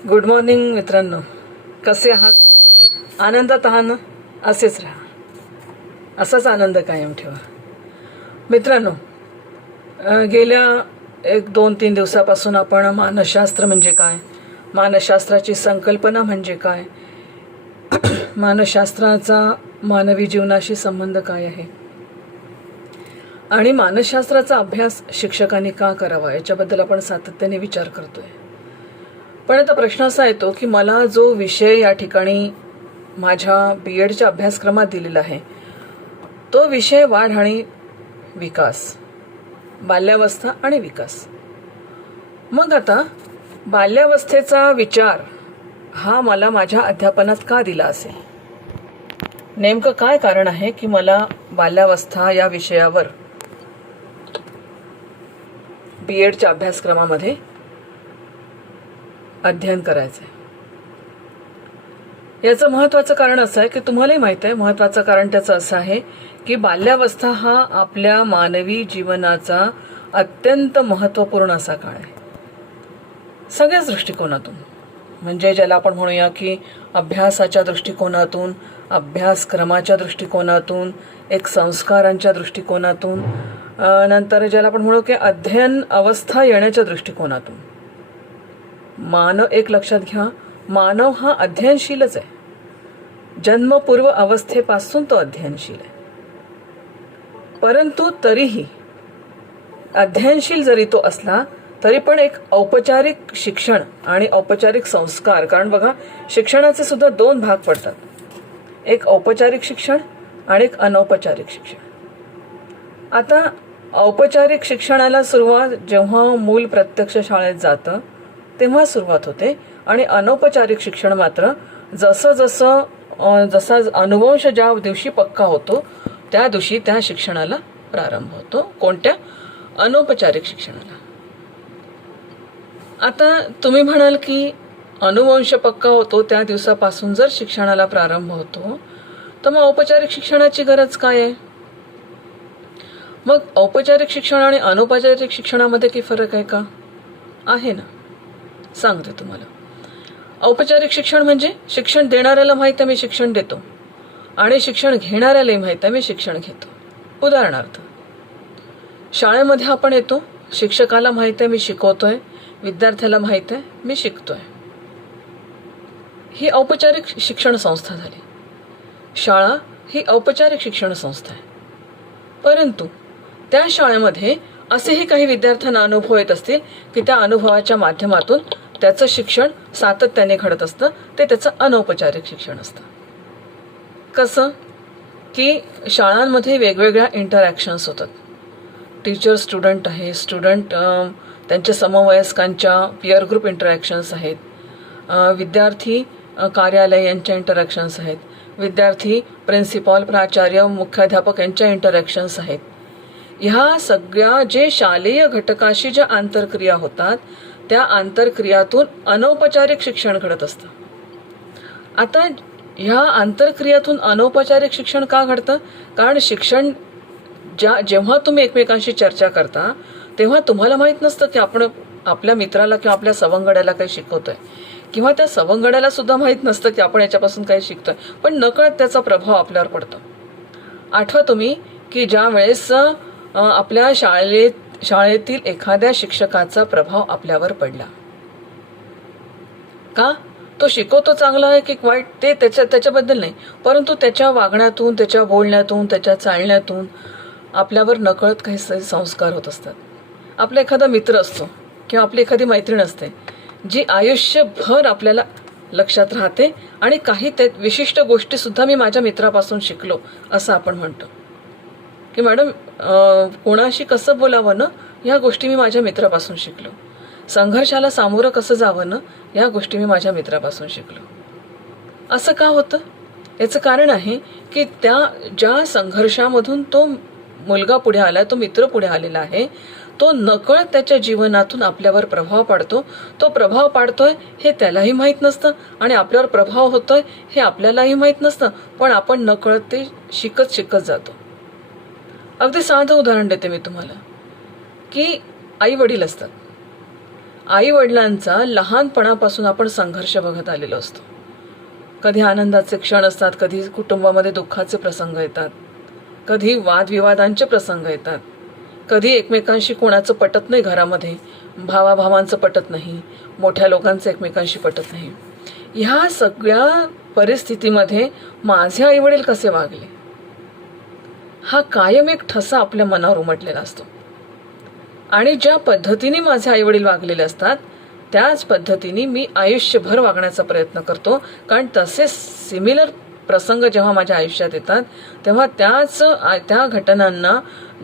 Good morning मित्रांनो, कसे आहात? आनंदात आहात ना? असेच राहा, असाच आनंद कायम ठेवा. मित्रांनो, गेल्या 1-2-3 दिवसापासून आपण मानसशास्त्र म्हणजे काय, मानसशास्त्राची संकल्पना म्हणजे काय, मानसशास्त्राचा मानवी जीवनाशी संबंध काय आहे आणि मानसशास्त्राचा अभ्यास शिक्षकांनी का करावा याच्याबद्दल आपण सातत्याने विचार करतोय. पण आता प्रश्न असा येतो की मला जो विषय या ठिकाणी माझ्या BEdच्या अभ्यासक्रमात दिलेला आहे तो विषय वाढ आणि विकास, बाल्यावस्था आणि विकास. मग आता बाल्यावस्थेचा विचार हा मला माझ्या अध्यापनात का दिला असेल? नेमकं काय कारण आहे की मला बाल्यावस्था या विषयावर BEdच्या अभ्यासक्रमामध्ये अध्ययन करायचं आहे? याचं महत्त्वाचं कारण असं आहे की तुम्हालाही माहीत आहे, महत्त्वाचं कारण त्याचं असं आहे की बाल्यावस्था हा आपल्या मानवी जीवनाचा अत्यंत महत्त्वपूर्ण असा काळ आहे, सगळ्याच दृष्टिकोनातून. म्हणजे ज्याला आपण म्हणूया की अभ्यासाच्या दृष्टिकोनातून, अभ्यासक्रमाच्या दृष्टिकोनातून, एक संस्कारांच्या दृष्टिकोनातून, नंतर ज्याला आपण म्हणू की अध्ययन अवस्था येण्याच्या दृष्टिकोनातून. एक लक्षात घ्या, मानव हा अध्ययनशीलच आहे. जन्मपूर्व अवस्थेपासून तो अध्ययनशील आहे. परंतु तरीही अध्ययनशील जरी तो असला तरी पण एक औपचारिक शिक्षण आणि औपचारिक संस्कार, कारण बघा शिक्षणाचे सुद्धा 2 भाग पडतात, एक औपचारिक शिक्षण आणि एक अनौपचारिक शिक्षण. आता औपचारिक शिक्षणाला सुरुवात जेव्हा मूल प्रत्यक्ष शाळेत जातं तेव्हा सुरुवात होते आणि अनौपचारिक शिक्षण मात्र जसा अनुभवश ज्या दिवशी पक्का होतो त्या दिवशी त्या शिक्षणाला प्रारंभ होतो. कोणत्या? अनौपचारिक शिक्षणाला. आता तुम्ही म्हणाल की अनुवंश पक्का होतो त्या दिवसापासून जर शिक्षणाला प्रारंभ होतो तर मग औपचारिक शिक्षणाची गरज काय आहे? मग औपचारिक शिक्षण आणि अनौपचारिक शिक्षणामध्ये काही फरक आहे का? आहे ना, सांगते तुम्हाला. औपचारिक शिक्षण म्हणजे शिक्षण देणाऱ्याला माहीत आहे मी शिक्षण देतो आणि शिक्षण घेणाऱ्यालाही माहीत आहे मी शिक्षण घेतो. उदाहरणार्थ, शाळेमध्ये आपण येतो, शिक्षकाला माहीत आहे मी शिकवतोय, विद्यार्थ्याला माहीत आहे मी शिकतोय. ही औपचारिक शिक्षण संस्था झाली. शाळा ही औपचारिक शिक्षण संस्था आहे. परंतु त्या शाळेमध्ये असेही काही विद्यार्थ्यांना अनुभव येत असतील की त्या अनुभवाच्या माध्यमातून त्याचं शिक्षण सातत्याने घडत असतं, ते त्याचं अनौपचारिक शिक्षण असतं. कसं की शाळांमध्ये वेगवेगळ्या इंटरॅक्शन्स होतात. टीचर स्टुडंट आहे, स्टुडंट त्यांच्या समवयस्कांच्या पिअर ग्रुप इंटरॅक्शन्स आहेत, विद्यार्थी कार्यालय यांच्या इंटरॅक्शन्स आहेत, विद्यार्थी प्रिन्सिपॉल, प्राचार्य, मुख्याध्यापक यांच्या इंटरॅक्शन्स आहेत. ह्या सगळ्या जे शालेय घटकाशी ज्या आंतरक्रिया होतात त्या आंतरक्रियातून अनौपचारिक शिक्षण घडत असतं. आता ह्या आंतरक्रियातून अनौपचारिक शिक्षण का घडतं? कारण शिक्षण जेव्हा तुम्ही एकमेकांशी चर्चा करता तेव्हा तुम्हाला माहीत नसतं की आपण आपल्या मित्राला किंवा आपल्या सवंगड्याला काही शिकवतोय, किंवा त्या सवंगड्याला सुद्धा माहीत नसतं की आपण याच्यापासून काही शिकतोय, पण नकळत त्याचा प्रभाव आपल्यावर पडतो. आठवा तुम्ही की ज्या वेळेस आपल्या शाळेतील एखाद्या शिक्षकाचा प्रभाव आपल्यावर पडला, का तो शिकवतो चांगला आहे की वाईट ते त्याच्याबद्दल नाही, परंतु त्याच्या वागण्यातून, त्याच्या बोलण्यातून, त्याच्या चालण्यातून आपल्यावर नकळत काही संस्कार होत असतात. आपला एखादा मित्र असतो किंवा आपली एखादी मैत्रीण असते जी आयुष्यभर आपल्याला लक्षात राहते आणि काही विशिष्ट गोष्टीसुद्धा मी माझ्या मित्रापासून शिकलो असं आपण म्हणतो की मॅडम कोणाशी कसं बोलावं ना ह्या गोष्टी मी माझ्या मित्रापासून शिकलो. संघर्षाला सामोरं कसं जावं ना ह्या गोष्टी मी माझ्या मित्रापासून शिकलो. असं का होतं? याचं कारण आहे की ज्या संघर्षामधून तो मुलगा पुढे आला, तो मित्र पुढे आलेला आहे, तो नकळत त्याच्या जीवनातून आपल्यावर प्रभाव पाडतो. तो प्रभाव पाडतोय हे त्यालाही माहीत नसतं आणि आपल्यावर प्रभाव होतोय हे आपल्यालाही माहीत नसतं, पण आपण नकळत ते शिकत जातो. अगदी साधं उदाहरण देते मी तुम्हाला की आई वडील असतात. आई वडिलांचा लहानपणापासून आपण संघर्ष बघत आलेलो असतो. कधी आनंदाचे क्षण असतात, कधी कुटुंबामध्ये दुःखाचे प्रसंग येतात, कधी वादविवादांचे प्रसंग येतात, कधी एकमेकांशी कोणाचं पटत नाही, घरामध्ये भावाभावांचं पटत नाही, मोठ्या लोकांचं एकमेकांशी पटत नाही. ह्या सगळ्या परिस्थितीमध्ये माझे आईवडील कसे वागले हा कायम एक ठसा आपल्या मनावर उमटलेला असतो. आणि ज्या पद्धतीने माझे आईवडील वागलेले असतात त्याच पद्धतीने मी आयुष्यभर वागण्याचा प्रयत्न करतो. कारण तसे सिमिलर प्रसंग जेव्हा माझ्या आयुष्यात येतात तेव्हा त्या घटनांना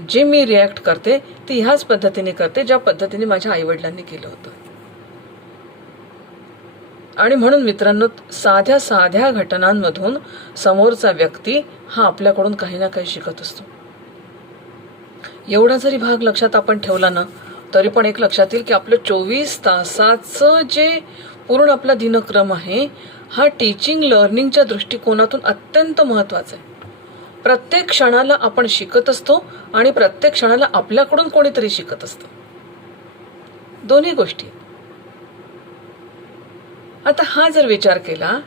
जे मी रिॲक्ट करते ती ह्याच पद्धतीने करते ज्या पद्धतीने माझ्या आईवडिलांनी केलं होतं. आणि म्हणून मित्रांनो, साध्या साध्या घटनांमधून समोरचा व्यक्ती हा आपल्याकडून काही ना काही शिकत असतो. एवढा जरी भाग लक्षात आपण ठेवला ना तरी पण एक लक्षात येईल की आपलं 24 तासाचं जे पूर्ण आपला दिनक्रम आहे हा टीचिंग लर्निंगच्या दृष्टिकोनातून अत्यंत महत्त्वाचा आहे. प्रत्येक क्षणाला आपण शिकत असतो आणि प्रत्येक क्षणाला आपल्याकडून कोणीतरी शिकत असतं. दोन्ही गोष्टी. आता हा जर विचार केला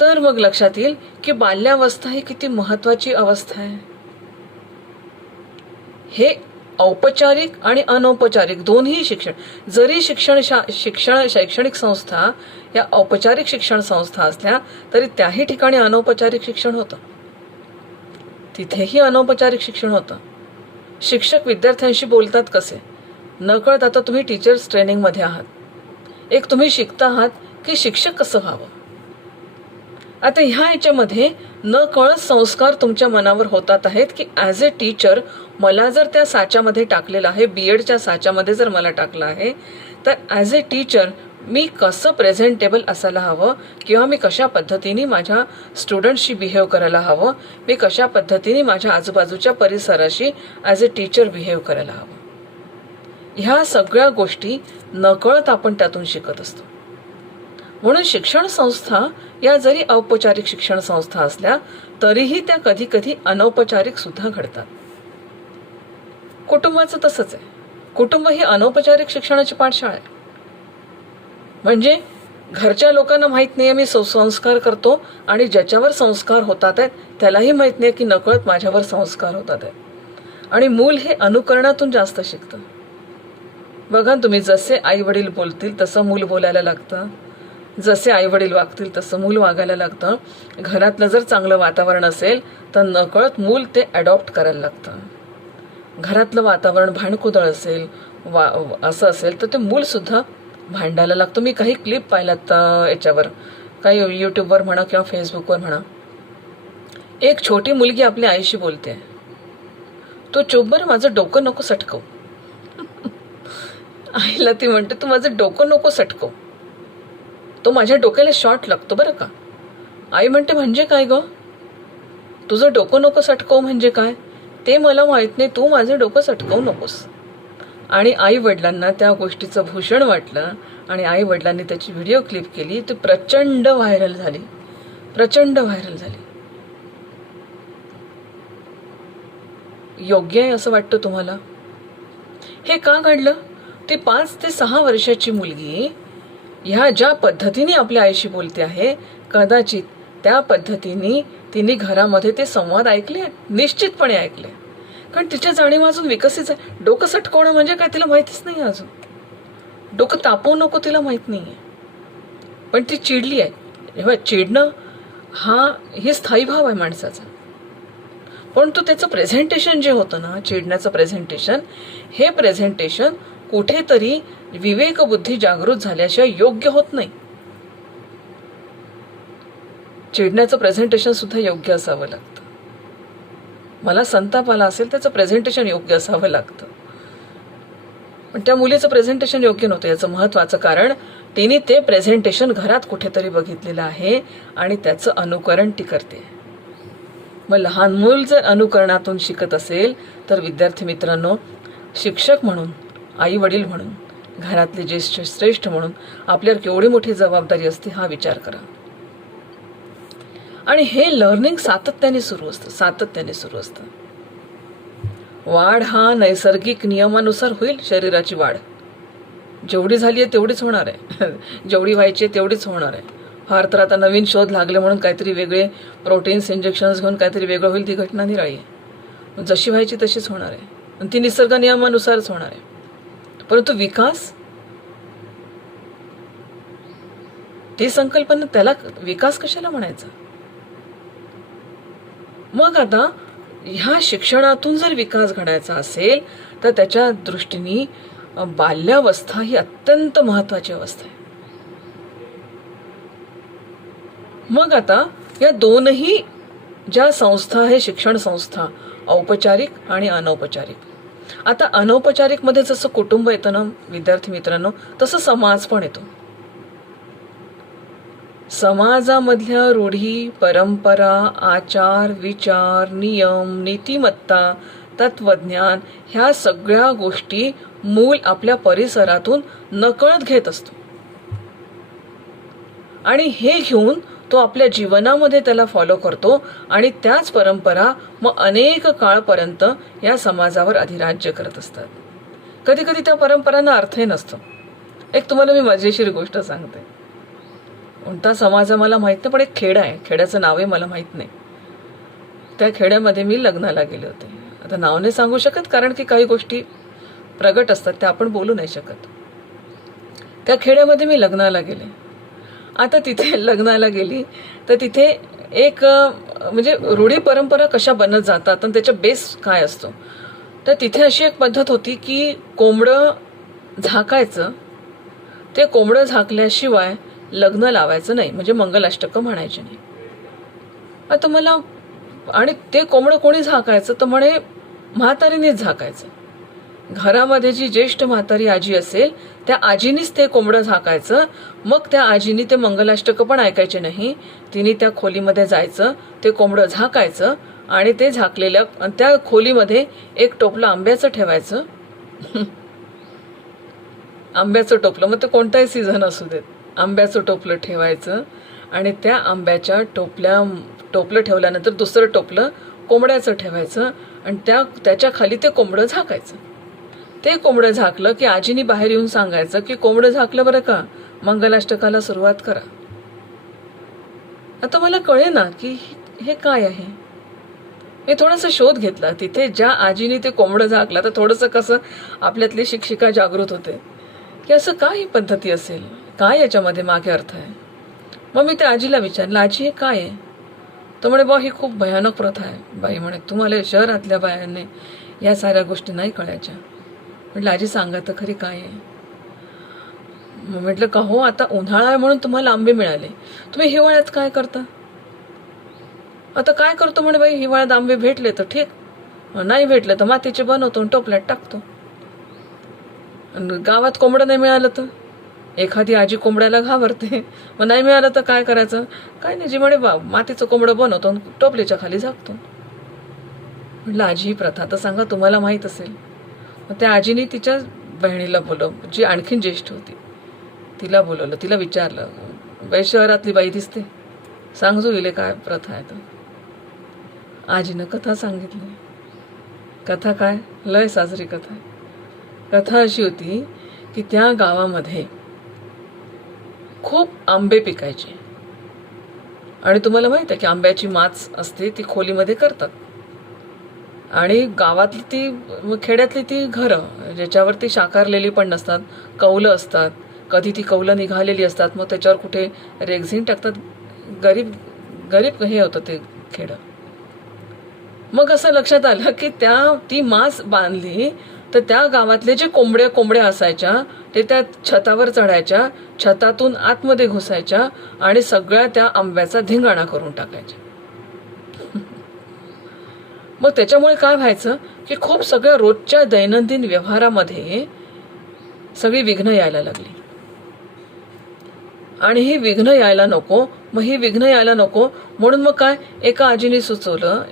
तर मग लक्षात येईल की बाल्यावस्था ही किती महत्त्वाची अवस्था आहे. हे औपचारिक आणि अनौपचारिक दोन्ही शिक्षण, जरी शैक्षणिक संस्था या औपचारिक शिक्षण संस्था असल्या तरी त्याही ठिकाणी अनौपचारिक शिक्षण होतं, तिथेही अनौपचारिक शिक्षण होतं. शिक्षक विद्यार्थ्यांशी बोलतात कसे, नकळत आता तुम्ही टीचर्स ट्रेनिंगमध्ये आहात, एक तुम्ही शिकता आहात की शिक्षक कसं व्हावं. आता ह्या याच्यामध्ये न कळत संस्कार तुमच्या मनावर होतात आहेत की ॲज अ टीचर मला जर त्या साच्यामध्ये टाकलेलं आहे, BEdच्या साच्यामध्ये जर मला टाकलं आहे तर ॲज अ टीचर मी कसं प्रेझेंटेबल असायला हवं किंवा मी कशा पद्धतीने माझ्या स्टुडंट्सशी बिहेव करायला हवं, मी कशा पद्धतीने माझ्या आजूबाजूच्या परिसराशी ॲज अ टीचर बिहेव करायला हवं. ह्या सगळ्या गोष्टी नकळत आपण त्यातून शिकत असतो. म्हणून शिक्षण संस्था या जरी औपचारिक शिक्षण संस्था असल्या तरीही त्या कधी कधी अनौपचारिक सुद्धा घडतात. कुटुंबाचं तसंच आहे. कुटुंब ही अनौपचारिक शिक्षणाची पाठशाळा आहे. म्हणजे घरच्या लोकांना माहीत नाही मी संस्कार करतो आणि ज्याच्यावर संस्कार होतात आहेत त्यालाही माहीत नाही की नकळत माझ्यावर संस्कार होतात आहेत. आणि मूल हे अनुकरणातून जास्त शिकतं. बघा तुम्ही, जसे आई वडील बोलतील तसं मूल बोलायला लागतं, जसे आई वडील वागतील तसं मूल वागायला लागतं. घरातलं जर चांगलं वातावरण असेल तर नकळत मूल ते ॲडॉप्ट करायला लागतं. घरातलं वातावरण भांडकुदळ असेल असं असेल तर ते मूलसुद्धा भांडायला लागतं. मी काही क्लिप पाहिल्यात याच्यावर, काही यूट्यूबवर म्हणा किंवा फेसबुकवर म्हणा. एक छोटी मुलगी आपल्या आईशी बोलते, तो चुप बरं, माझं डोकं नको सटकव. आईला ती म्हणते तू माझं डोकं नको सटकव, तो माझ्या डोक्याला शॉर्ट लागतो बरं का. आई म्हणते म्हणजे काय गं, तुझं डोकं नको सटकव म्हणजे काय, ते मला माहीत नाही, तू माझं डोकं सटकवू नकोस. आणि आई वडिलांना त्या गोष्टीचं भूषण वाटलं आणि आई वडिलांनी त्याची व्हिडिओ क्लिप केली. ती प्रचंड व्हायरल झाली, प्रचंड व्हायरल झाली. योग्य आहे असं वाटतं तुम्हाला? हे का घडलं? ती 5 ते 6 वर्षाची मुलगी ह्या ज्या पद्धतीने आपल्या आईशी बोलते आहे, कदाचित त्या पद्धतीने तिने घरामध्ये ते संवाद ऐकले, निश्चितपणे ऐकले. कारण तिच्या जाणीव अजून विकसित आहे. डोकं सटकवणं म्हणजे काय तिला माहितीच नाही अजून. डोकं तापवू नको तिला माहीत नाही आहे. पण ती चिडली आहे. जेव्हा चिडणं ही स्थायी भाव आहे माणसाचा. पण तो त्याचं प्रेझेंटेशन जे होतं ना, चिडण्याचं प्रेझेंटेशन, हे प्रेझेंटेशन कुठेतरी विवेकबुद्धी जागृत झाल्याशिवाय योग्य होत नाही. चिडण्याचं प्रेझेंटेशन सुद्धा योग्य असावं लागतं. मला संताप आला असेल त्याचं प्रेझेंटेशन योग्य असावं लागतं. पण त्या मुलीचं प्रेझेंटेशन योग्य नव्हतं. याचं महत्त्वाचं कारण तिने ते प्रेझेंटेशन घरात कुठेतरी बघितलेलं आहे आणि त्याचं अनुकरण ती करते. मग लहान मूल जर अनुकरणातून शिकत असेल तर विद्यार्थी मित्रांनो, शिक्षक म्हणून, आई वडील म्हणून, घरातले ज्येष्ठ श्रेष्ठ म्हणून आपल्यावर केवढी मोठी जबाबदारी असते हा विचार करा. आणि हे लर्निंग सातत्याने सुरू असतं, सातत्याने सुरू असतं. वाढ हा नैसर्गिक नियमानुसार होईल, शरीराची वाढ. जेवढी झाली आहे तेवढीच होणार आहे. जेवढी व्हायची आहे तेवढीच होणार आहे. फार तर आता नवीन शोध लागले म्हणून काहीतरी वेगळे प्रोटीन्स इंजेक्शन्स घेऊन काहीतरी वेगळं होईल, ती घटना निराळी आहे. जशी व्हायची तशीच होणार आहे आणि ती निसर्ग नियमानुसारच होणार आहे. परंतु विकास, ती संकल्पना, त्याला विकास कशाला म्हणायचा? मग आता ह्या शिक्षणातून जर विकास घडायचा असेल तर त्याच्या दृष्टीने बाल्यावस्था ही अत्यंत महत्त्वाची अवस्था आहे. मग आता या दोनही ज्या संस्था आहे, शिक्षण संस्था, औपचारिक आणि अनौपचारिक. आता अनौपचारिक मध्ये जसं कुटुंब येतं ना विद्यार्थी मित्रांनो, तसं समाज पण येतो. समाजामधल्या रूढी, परंपरा, आचार, विचार, नियम, नीतिमत्ता, तत्वज्ञान ह्या सगळ्या गोष्टी मूल आपल्या परिसरातून नकळत घेत असतो आणि हे घेऊन तो आपल्या जीवनामध्ये त्याला फॉलो करतो आणि त्याच परंपरा मग अनेक काळपर्यंत या समाजावर अधिराज्य करत असतात. कधी कधी त्या परंपरांना अर्थही नसतो. एक तुम्हाला मी मजेशीर गोष्ट सांगते. कोणता समाज मला माहीत नाही, पण एक खेडा आहे, खेड्याचं नावही मला माहीत नाही. त्या खेड्यामध्ये मी लग्नाला गेले होते. आता नाव नाही सांगू शकत कारण की काही गोष्टी प्रगट असतात, त्या आपण बोलू नाही शकत. त्या खेड्यामध्ये मी लग्नाला गेले. आता तिथे लग्नाला गेली तर तिथे एक म्हणजे रूढी परंपरा कशा बनत जातात आणि त्याचा बेस काय असतो. तर तिथे अशी एक पद्धत होती की कोंबडं झाकायचं, ते कोंबडं झाकल्याशिवाय लग्न लावायचं नाही, म्हणजे मंगलाष्टकं म्हणायचे नाही. आता मला, आणि ते कोंबडं कोणी झाकायचं तर म्हणे म्हातारीनेच झाकायचं. घरामध्ये जी ज्येष्ठ म्हातारी आजी असेल त्या आजीनीच ते कोंबडं झाकायचं. मग त्या आजीनी ते मंगलाष्टकं पण ऐकायचे नाही. तिने त्या खोलीमध्ये जायचं, ते कोंबडं झाकायचं आणि ते झाकलेल्या आणि त्या खोलीमध्ये एक टोपलं आंब्याचं ठेवायचं. आंब्याचं टोपलं, मग ते कोणताही सीझन असू देत, आंब्याचं टोपलं ठेवायचं आणि त्या आंब्याच्या टोपलं ठेवल्यानंतर दुसरं टोपलं कोंबड्याचं ठेवायचं आणि त्याच्या खाली ते कोंबडं झाकायचं. ते कोंबडं झाकलं की आजीनी बाहेर येऊन सांगायचं की कोंबडं झाकलं बरं का, मंगलाष्टकाला सुरुवात करा. आता मला कळे ना की हे काय आहे. मी थोडासा शोध घेतला. तिथे ज्या आजीनी ते कोंबडं झाकलं, तर थोडंसं कसं आपल्यातली शिक्षिका जागृत होते की असं काय ही पद्धती असेल, काय याच्यामध्ये मागे अर्थ आहे. मग मी त्या आजीला विचारलं, आजी हे काय आहे? तर म्हणे, बा ही खूप भयानक प्रथा आहे. बाई म्हणे, तुम्हाला शहरातल्या बायांनी या साऱ्या गोष्टी नाही कळायच्या. म्हटलं, आजी सांगा तर खरी काय आहे. मग म्हटलं, का हो, आता उन्हाळा आहे म्हणून तुम्हाला आंबे मिळाले, तुम्ही हिवाळ्यात काय करता? आता काय करतो म्हणे, बाई हिवाळ्यात आंबे भेटले तर ठीक, नाही भेटले तर मातीचे बनवतो आणि टोपल्यात टाकतो. गावात कोंबडं नाही मिळालं तर एखादी आजी कोंबड्याला घाबरते. मग नाही मिळालं तर काय करायचं? काय नाही, जी म्हणे बा मातीचं कोंबडं बनवतो टोपलीच्या खाली झाकतो. म्हटलं, आजी ही प्रथा तर सांगा, तुम्हाला माहीत असेल. मग त्या आजीने तिच्या बहिणीला बोलवलं, जी आणखीन ज्येष्ठ होती, तिला बोलवलं. तिला विचारलं, बाई शहरातली बाई दिसते, सांग जो इले काय प्रथा आहे. तर आजीनं कथा सांगितली. कथा काय, लय साजरी कथा आहे. कथा अशी होती की त्या गावामध्ये खूप आंबे पिकायचे आणि तुम्हाला माहित आहे की आंब्याची माच असते ती खोलीमध्ये करतात. आणि गावातली ती, खेड्यातली ती घरं ज्याच्यावरती शाकारलेली पण नसतात, कौलं असतात, कधी ती कौलं निघालेली असतात, मग त्याच्यावर कुठे रेक्झिन टाकतात. गरीब गरीब हे होतं ते खेडं. मग असं लक्षात आलं की ती मास बांधली तर त्या गावातले जे कोंबड्या असायच्या ते त्या छतावर चढायच्या, छतातून आतमध्ये घुसायच्या आणि सगळ्या त्या आंब्याचा धिंगाणा करून टाकायच्या. मग त्याच्यामुळे काय व्हायचं की खूप सगळ्या रोजच्या दैनंदिन व्यवहारामध्ये सगळी विघ्न यायला लागली. आणि ही विघ्न यायला नको, मग ही विघ्न यायला नको म्हणून मग काय, एका आजीने सुचवलं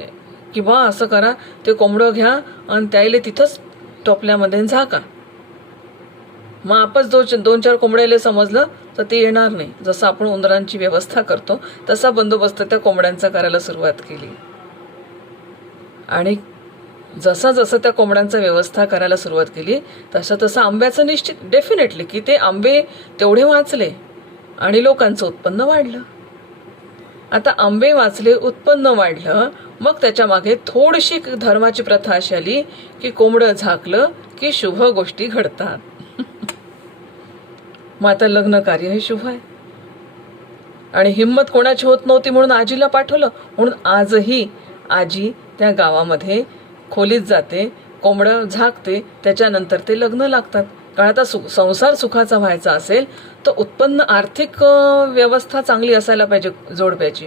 की बा असं करा, ते कोंबडं घ्या आणि त्याला तिथंच टोपल्यामध्ये झाका. मग आपच 2-4 कोंबड्याला समजलं तर ते येणार नाही. जसं आपण उंदरांची व्यवस्था करतो तसा बंदोबस्त त्या कोंबड्यांचा करायला सुरुवात केली. आणि जसा जसं त्या कोंबड्यांचा व्यवस्था करायला सुरुवात केली तसं तसं आंब्याचं निश्चित डेफिनेटली की ते आंबे तेवढे वाचले आणि लोकांचं उत्पन्न वाढलं. आता आंबे वाचले, उत्पन्न वाढलं, मग त्याच्या मागे थोडीशी धर्माची प्रथा अशी आली की कोंबडं झाकलं की शुभ गोष्टी घडतात. मग आता लग्न कार्य हे शुभ आहे. आणि हिंमत कोणाची होत नव्हती म्हणून आजीला पाठवलं, म्हणून आजही आजी त्या गावामध्ये खोलीत जाते, कोंबडं झाकते, त्याच्यानंतर ते लग्न लागतात. कारण आता संसार सुखाचा व्हायचा असेल तर उत्पन्न आर्थिक व्यवस्था चांगली असायला पाहिजे जोडप्याची.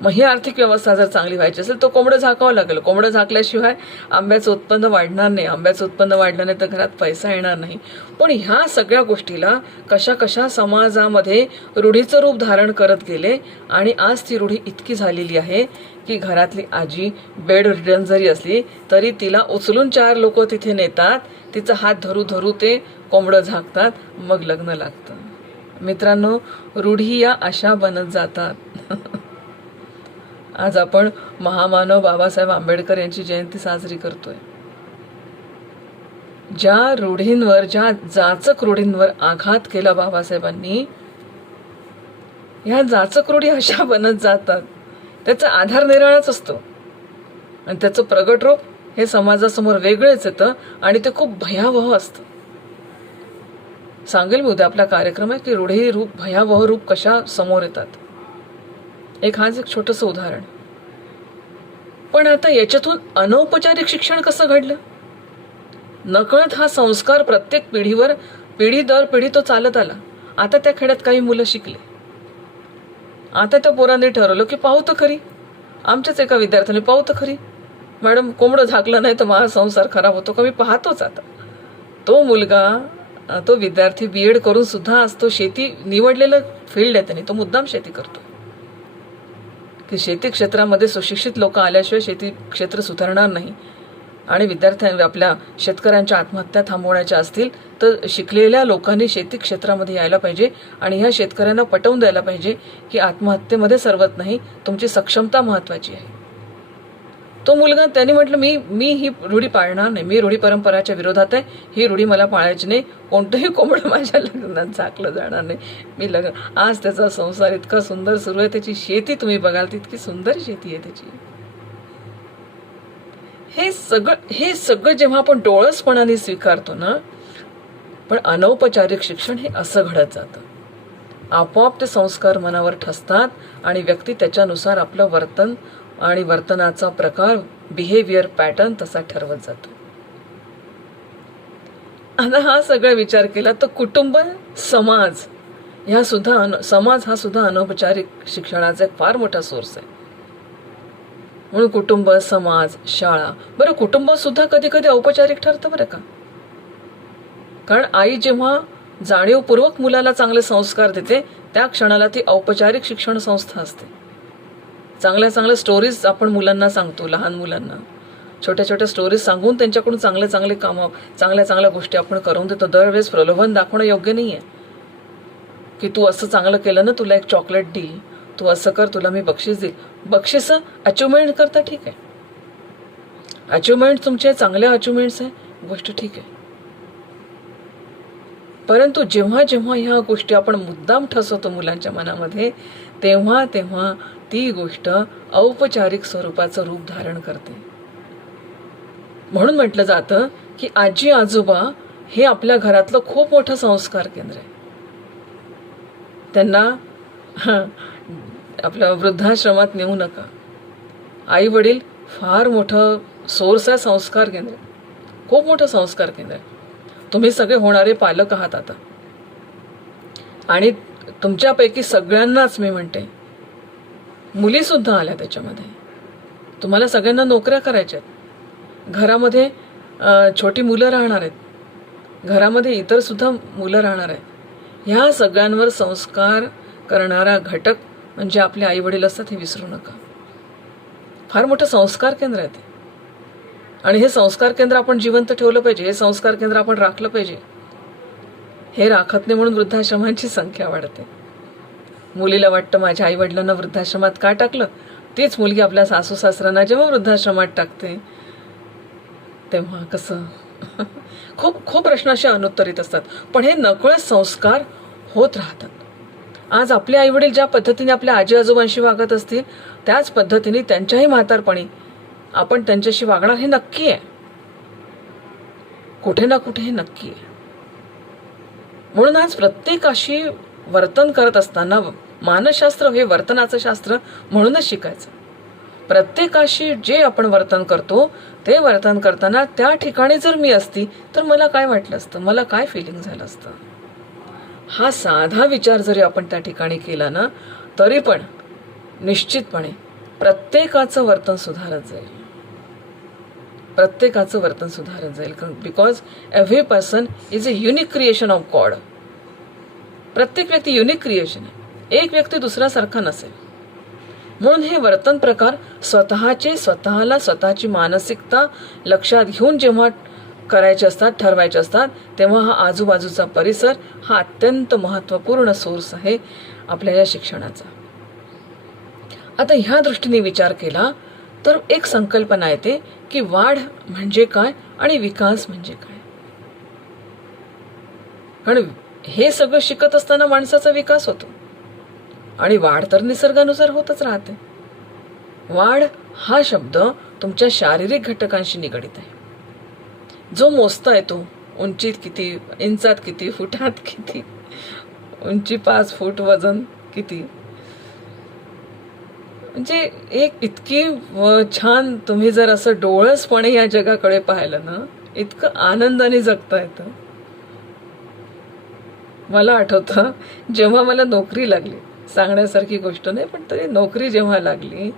मग ही आर्थिक व्यवस्था जर चांगली व्हायची असेल तर कोंबडं झाकावं लागेल. कोंबडं झाकल्याशिवाय आंब्याचं उत्पन्न वाढणार नाही. आंब्याचं उत्पन्न वाढलं नाही तर घरात पैसा येणार नाही. पण ह्या सगळ्या गोष्टीला कशा कशा समाजामध्ये रूढीचं रूप धारण करत गेले आणि आज ती रूढी इतकी झालेली आहे की घरातली आजी बेड रिडन जरी असली तरी तिला उचलून 4 लोक तिथे नेतात, तिचा हात धरू धरू ते कोंबडं झाकतात, मग लग्न लागतं. मित्रांनो, रूढी या अशा बनत जातात. आज आपण महामानव बाबासाहेब आंबेडकर यांची जयंती साजरी करतोय. ज्या रूढींवर, ज्या जाचक रूढींवर आघात केला बाबासाहेबांनी, ह्या जाचक रूढी अशा बनत जातात. त्याचा आधार निराळाच असतो आणि त्याचं प्रगट रूप हे समाजासमोर वेगळेच येतं आणि ते खूप भयावह असतं. सांगेल मी उद्या आपला कार्यक्रम आहे की रूढी रूप, भयावह रूप कशा समोर येतात. हाच एक छोटंसं उदाहरण. पण आता याच्यातून अनौपचारिक शिक्षण कसं घडलं? नकळत हा संस्कार प्रत्येक पिढीवर, पिढी दर पिढी तो चालत आला. आता त्या खेड्यात काही मुलं शिकले. आता त्या पोरांनी ठरवलं की पाहू तर खरी. आमच्याच एका विद्यार्थ्याने पाहू तर खरी, मॅडम कोंबडं झाकलं नाही तर माझा संसार खराब होतो का? मी पाहतोच. आता तो मुलगा, तो विद्यार्थी BEd करून सुद्धा असतो, शेती निवडलेलं फील्ड आहे त्याने, तो मुद्दाम शेती करतो की शेती क्षेत्रामध्ये सुशिक्षित लोक आल्याशिवाय शेती क्षेत्र सुधारणार नाही. आणि विद्यार्थ्यांनी, आपल्या शेतकऱ्यांच्या आत्महत्या थांबवण्याच्या असतील तर शिकलेल्या लोकांनी शेती क्षेत्रामध्ये यायला पाहिजे आणि ह्या शेतकऱ्यांना पटवून द्यायला पाहिजे की आत्महत्येमध्ये सर्वत नाही, तुमची सक्षमता महत्त्वाची आहे. तो मुलगा, त्याने म्हटलं मी ही रूढी पाळणार नाही, मी रूढी परंपराच्या विरोधात आहे, ही रूढी मला पाळायची नाही, कोणतंही कोंबडं माझ्या लग्नात झाकलं जाणार नाही, मी लग्न. आज त्याचा संसार इतका सुंदर सुरू आहे, त्याची शेती तुम्ही बघाल तितकी सुंदर शेती आहे त्याची. हे सगळं जेव्हा आपण डोळसपणाने स्वीकारतो ना, पण अनौपचारिक शिक्षण हे असं घडत जातं. आपोआप ते संस्कार मनावर ठसतात आणि व्यक्ती त्याच्यानुसार आपलं वर्तन आणि वर्तनाचा प्रकार, बिहेवियर पॅटर्न तसा ठरवत जातो. आता हा सगळा विचार केला तर कुटुंब, समाज हा सुद्धा अनौपचारिक शिक्षणाचा एक फार मोठा सोर्स आहे. म्हणून कुटुंब, समाज, शाळा. बरं, कुटुंब सुद्धा कधी कधी औपचारिक ठरतं बरं का. कारण आई जेव्हा जाणीवपूर्वक मुलाला चांगले संस्कार देते त्या क्षणाला ती औपचारिक शिक्षण संस्था असते. चांगल्या चांगल्या स्टोरीज आपण मुलांना सांगतो, लहान मुलांना छोट्या छोट्या स्टोरीज सांगून त्यांच्याकडून चांगले चांगले कामं, चांगल्या चांगल्या गोष्टी आपण करून देतो. दरवेळेस प्रलोभन दाखवणं योग्य नाही आहे की तू असं चांगलं केलं ना तुला एक चॉकलेट देईल, तू असं कर तुला मी बक्षीस देईल. बक्षीसं अचिव्हमेंट करता ठीक आहे, अचिव्हमेंट तुमचे चांगल्या अचिव्हमेंट्स आहे, गोष्ट ठीक आहे. परंतु जेव्हा जेव्हा ह्या गोष्टी आपण मुद्दाम ठसवतो मुलांच्या मनामध्ये, तेव्हा तेव्हा ती गोष्ट औपचारिक स्वरूपाचं रूप धारण करते. म्हणून म्हटलं जातं की आजी आजोबा हे आपल्या घरातलं खूप मोठं संस्कार केंद्र आहे. त्यांना आपल्या वृद्धाश्रमात नेऊ नका. आई वडील फार मोठं सोर्स आहे, संस्कार केंद्र, खूप मोठं संस्कार केंद्र आहे. तुम्ही सगळे होणारे पालक आहात आता, आणि तुमच्यापैकी सगळ्यांनाच मी म्हणते, मुलीसुद्धा आल्या त्याच्यामध्ये. तुम्हाला सगळ्यांना नोकऱ्या करायच्या आहेत, घरामध्ये छोटी मुलं राहणार आहेत, घरामध्ये इतरसुद्धा मुलं राहणार आहेत. ह्या सगळ्यांवर संस्कार करणारा घटक म्हणजे आपले आईवडील असतात, हे विसरू नका. फार मोठं संस्कार केंद्र आहे ते, आणि हे संस्कार केंद्र आपण जिवंत ठेवलं पाहिजे, हे संस्कार केंद्र आपण राखलं पाहिजे. हे राखत नाही म्हणून वृद्धाश्रमांची संख्या वाढते. मुलीला वाटतं माझ्या आईवडिलांना वृद्धाश्रमात का टाकलं, तीच मुलगी आपल्या सासू सासऱ्यांना जेव्हा वृद्धाश्रमात टाकते तेव्हा कसं खूप खूप प्रश्न असे अनुत्तरित असतात, पण हे नकळत संस्कार होत राहतात. आज आपले आईवडील ज्या पद्धतीने आपल्या आजी आजोबांशी वागत असतील त्याच पद्धतीने त्यांच्याही म्हातारपणी आपण त्यांच्याशी वागणार हे नक्की आहे, कुठे ना कुठे हे नक्की आहे. म्हणून आज प्रत्येकाशी वर्तन करत असताना मानसशास्त्र हे वर्तनाचं शास्त्र म्हणूनच शिकायचं. प्रत्येकाशी जे आपण वर्तन करतो ते वर्तन करताना त्या ठिकाणी जर मी असती तर मला काय वाटलं असतं, मला काय फिलिंग झालं असतं, हा साधा विचार जरी आपण त्या ठिकाणी केला ना तरी पण निश्चितपणे प्रत्येकाचं वर्तन सुधारत जाईल, प्रत्येकाचं वर्तन सुधारत जाईल. Because every person is a unique creation of God. प्रत्येक व्यक्ती युनिक क्रिएशन आहे, एक व्यक्ती दुसऱ्यासारखा नसेल. म्हणून हे वर्तन प्रकार स्वतःला स्वतःची मानसिकता लक्षात घेऊन जेव्हा करायचे असतात, ठरवायचे असतात, तेव्हा हा आजूबाजूचा परिसर हा अत्यंत महत्त्वपूर्ण सोर्स आहे आपल्या या शिक्षणाचा. आता ह्या दृष्टीने विचार केला तर एक संकल्पना येते की वाढ म्हणजे काय आणि विकास म्हणजे काय. कारण हे सगळं शिकत असताना माणसाचा विकास होतो आणि वाढ तर निसर्गानुसार होतच राहते. वाढ हा शब्द तुमच्या शारीरिक घटकांशी निगडित आहे. जो मोजता येतो, उंचीत किती, इंचात किती, फुटात किती, उंची 5 फूट, वजन किती, म्हणजे एक इतकी छान तुम्ही जर असं डोळसपणे या जगाकडे पाहिलं ना, इतकं आनंदाने जगता येतं. मला आठवतं जेव्हा मला नोकरी लागली, सांगण्यासारखी गोष्ट नाही पण तरी नोकरी जेव्हा लागली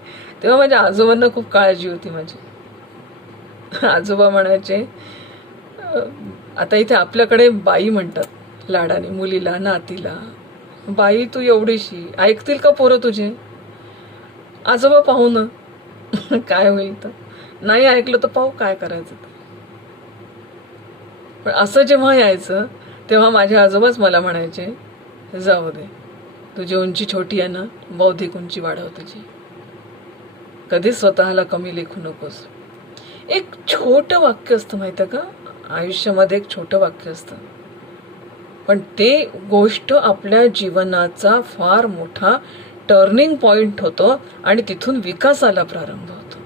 तेव्हा माझ्या आजोबांना खूप काळजी होती माझी. आजोबा म्हणायचे, आता इथे आपल्याकडे बाई म्हणतात लाडाने मुलीला, नातीला, बाई तू एवढीशी, ऐकतील का पोरं तुझे? आजोबा पाहू ना काय होईल, तर नाही ऐकलं तर पाहू काय करायचं. पण असं जेव्हा यायचं तेव्हा माझे आजोबाच मला म्हणायचे, जाऊ दे, तुझी उंची छोटी आहे ना, बौद्धिक उंची वाढव तुझी, कधीच स्वतःला कमी लेखू नकोस. एक छोटं वाक्य असतं माहिती आहे का, आयुष्यामध्ये एक छोटं वाक्य असतं, पण ते गोष्ट आपल्या जीवनाचा फार मोठा टर्निंग पॉइंट होतो आणि तिथून विकासाला प्रारंभ होतो.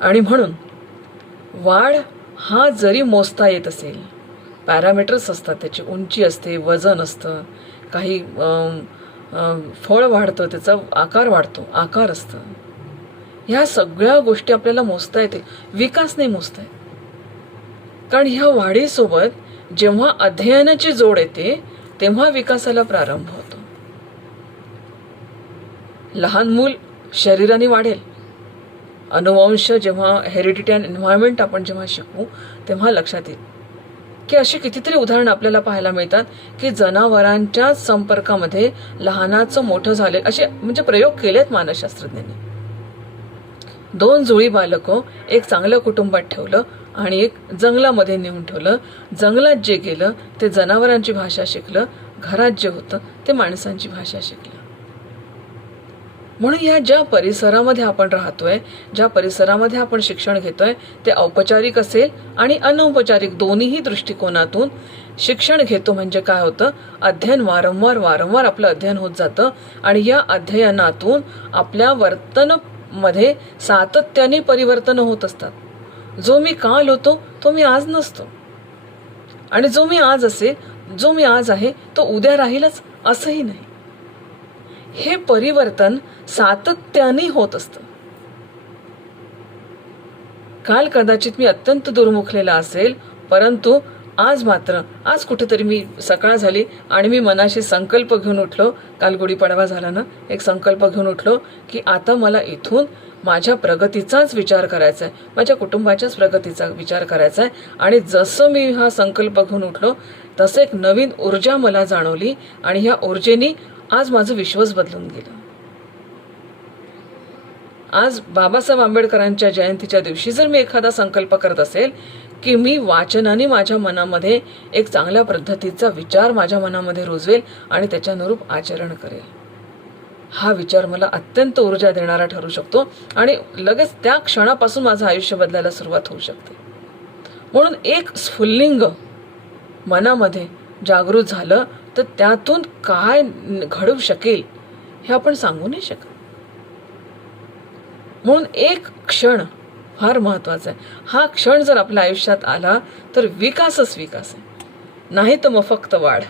आणि म्हणून वाढ हा जरी मोजता येत असेल, पॅरामीटर्स असतात, त्याची उंची असते, वजन असतं, काही फळ वाढतं, त्याचा आकार वाढतो, आकार असतं, ह्या सगळ्या गोष्टी आपल्याला मोजता येतील, विकास नाही मोजता येत. कारण ह्या वाढीसोबत जेव्हा अध्ययनाची जोड येते तेव्हा विकासाला प्रारंभ होतो. लहान मूल शरीराने वाढेल, अनुवंश जेव्हा हेरिडिटी अँड एन्व्हायरमेंट आपण जेव्हा शिकू तेव्हा लक्षात येईल की अशी कितीतरी उदाहरणं आपल्याला पाहायला मिळतात की जनावरांच्या संपर्कामध्ये लहानाचं मोठं झाले, असे म्हणजे प्रयोग केलेत मानसशास्त्रज्ञांनी. 2 जुळी बालकं एक चांगल्या कुटुंबात ठेवलं आणि एक जंगलामध्ये नेऊन ठेवलं. जंगलात जे गेलं ते जनावरांची भाषा शिकलं, घरात जे होतं ते माणसांची भाषा शिकलं. म्हणून या ज्या परिसरामध्ये आपण राहतोय, ज्या परिसरामध्ये आपण शिक्षण घेतोय, ते औपचारिक असेल आणि अनौपचारिक दोन्हीही दृष्टिकोनातून शिक्षण घेतो. म्हणजे काय होतं, अध्ययन वारंवार आपलं अध्ययन होत जातं आणि या अध्ययनातून आपल्या वर्तनमध्ये सातत्याने परिवर्तन होत असतात. जो मी काल होतो तो मी आज नसतो, आणि जो मी आज असेल, जो मी आज आहे तो उद्या राहीलच असंही नाही. हे परिवर्तन सातत्याने होत असतं. काल कदाचित मी अत्यंत दुर्मुखलेला असेल, परंतु आज कुठेतरी मी सकाळ झाली आणि मी मनाशी संकल्प घेऊन उठलो, काल गुढीपाडवा झाला ना, एक संकल्प घेऊन उठलो की आता मला इथून माझ्या प्रगतीचाच विचार करायचा आहे, माझ्या कुटुंबाच्याच प्रगतीचा विचार करायचा आहे. आणि जसं मी हा संकल्प घेऊन उठलो तसं एक नवीन ऊर्जा मला जाणवली आणि ह्या ऊर्जेने आज माझं विश्वच बदलून गेलं. आज बाबासाहेब आंबेडकरांच्या जयंतीच्या दिवशी जर मी एखादा संकल्प करत असेल की मी वाचनाने माझ्या मनामध्ये एक चांगल्या पद्धतीचा विचार माझ्या मनामध्ये रुजवेल आणि त्याच्यानुरूप आचरण करेल, हा विचार मला अत्यंत ऊर्जा देणारा ठरू शकतो आणि लगेच त्या क्षणापासून माझं आयुष्य बदलायला सुरुवात होऊ शकते. म्हणून एक स्फुल्लिंग मनामध्ये जागृत झालं तर त्यातून काय घडू शकेल हे आपण सांगू नाही शकत. म्हणून एक क्षण फार महत्वाचा आहे. हा क्षण जर आपल्या आयुष्यात आला तर विकासच विकास आहे, नाही तर मग फक्त वाढ.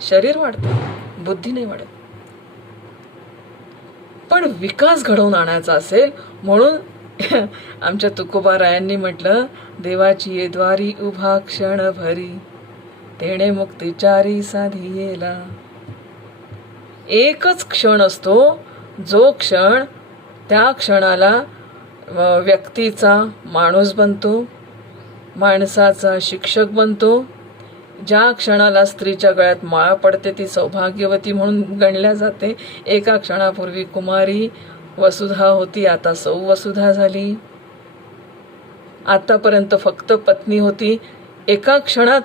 शरीर वाढतं, बुद्धी नाही वाढत. पण विकास घडवून आणायचा असेल म्हणून आमच्या तुकोबारायांनी म्हटलं, देवाची ये द्वारी उभा क्षण भरी, तेणे मुक्तिचारी साधियेला. एकच क्षण असतो जो क्षण त्या क्षणाला व्यक्तीचा माणूस बनतो, माणसाचा शिक्षक बनतो. ज्या क्षणाला स्त्रीच्या गळ्यात माळ पडते ती सौभाग्यवती म्हणून गणल्या जाते. एका क्षणापूर्वी कुमारी वसुधा होती, आता सौवसुधा झाली. आतापर्यंत फक्त पत्नी होती, एका क्षणात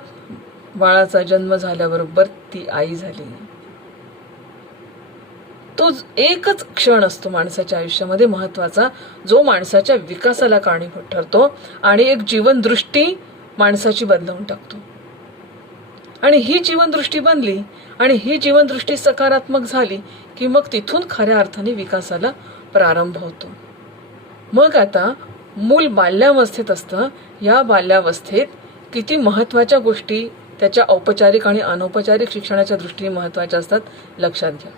बाळाचा जन्म झाल्याबरोबर ती आई झाली. तो एकच क्षण असतो माणसाच्या आयुष्यामध्ये महत्वाचा, जो माणसाच्या विकासाला कारणीभूत ठरतो आणि एक जीवनदृष्टी माणसाची बदलवून टाकतो. आणि ही जीवनदृष्टी बनली आणि ही जीवनदृष्टी सकारात्मक झाली की मग तिथून खऱ्या अर्थाने विकासाला प्रारंभ होतो. मग आता मूल बाल्यावस्थेत असतं. या बाल्यावस्थेत किती महत्त्वाच्या गोष्टी त्याच्या औपचारिक आणि अनौपचारिक शिक्षणाच्या दृष्टीने महत्त्वाच्या असतात, लक्षात घ्या.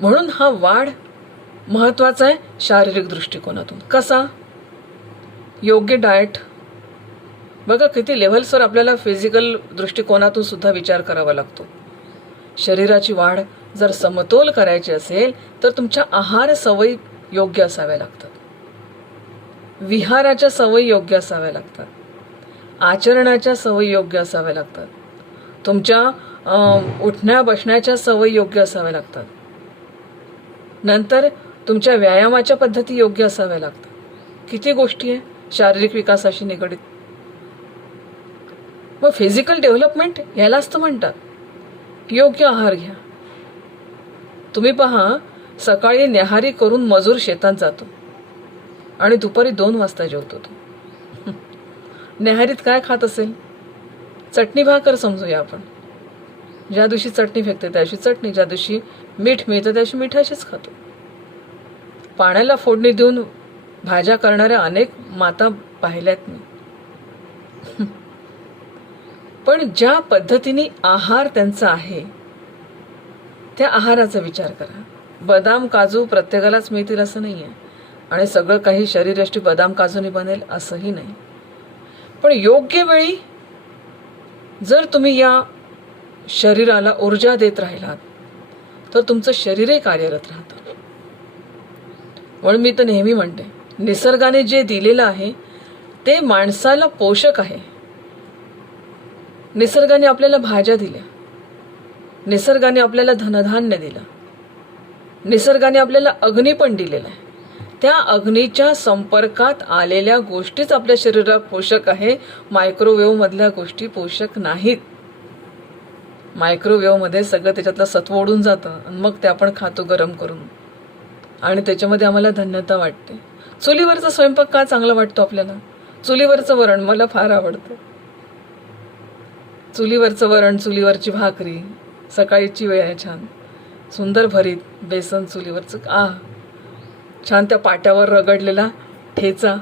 म्हणून हा वाढ महत्त्वाचा आहे शारीरिक दृष्टिकोनातून. कसा? योग्य डाएट. बघा किती लेव्हल्सवर आपल्याला फिजिकल दृष्टिकोनातून सुद्धा विचार करावा लागतो. शरीराची वाढ जर समतोल करायची असेल तर तुमच्या आहार सवयी योग्य असाव्या लागतात, विहाराच्या सवयी योग्य असाव्या लागतात, आचरणाच्या सवयी योग्य असाव्या लागतात, तुमच्या उठण्या बसण्याच्या सवयी योग्य असाव्या लागतात, नंतर तुमच्या व्यायामाच्या पद्धती योग्य असाव्या लागतात. किती गोष्टी आहे शारीरिक विकासाशी निगडित. मग फिजिकल डेव्हलपमेंट यालाच तर म्हणतात. योग्य आहार घ्या. तुम्ही पहा, सकाळी न्याहारी करून मजूर शेतात जातो आणि दुपारी 2 वाजता जेवतो. तो न्याहारीत काय खात असेल? चटणी भाकर समजूया आपण. ज्या दिवशी चटणी फेकते त्या दिवशी चटणी, ज्या दिवशी मीठ मिळतं त्या दिवशी मिठाशीच खातो. पाण्याला फोडणी देऊन भाज्या करणाऱ्या अनेक माता पाहिल्यात मी. पण ज्या पद्धतीने आहार त्यांचा आहे त्या आहाराचा विचार करा. बदाम काजू प्रत्येकालाच मिळतील असं नाही आहे आणि सगळं काही शरीरयष्टी बदाम काजूनी बनेल असंही नाही. पण योग्य वेळी जर तुम्ही या शरीराला ऊर्जा देत राहिलात तर तुमचं शरीरही कार्यरत राहतं. म्हणून मी तर नेहमी म्हणते, निसर्गाने जे दिलेलं आहे ते माणसाला पोषक आहे. निसर्गाने आपल्याला भाज्या दिल्या, निसर्गाने आपल्याला धनधान्य दिलं, निसर्गाने आपल्याला अग्नी पण दिलेला आहे. त्या अग्नीच्या संपर्कात आलेल्या गोष्टीच आपल्या शरीरात पोषक आहे. मायक्रोवेव्ह मधल्या गोष्टी पोषक नाहीत. मायक्रोवेव्ह मध्ये सगळं त्याच्यातलं सत्व ओढून जातं आणि मग ते आपण खातो गरम करून आणि त्याच्यामध्ये आम्हाला धन्यता वाटते. चुलीवरचा स्वयंपाक का चांगला वाटतो आपल्याला? चुलीवरचं वरण मला फार आवडतं. चुलीवरचं वरण, चुलीवरची भाकरी, सकाळीची वेळ आहे छान सुंदर भरीत बेसन चुलीवरचं, छान त्या पाट्यावर रगडलेला ठेचा,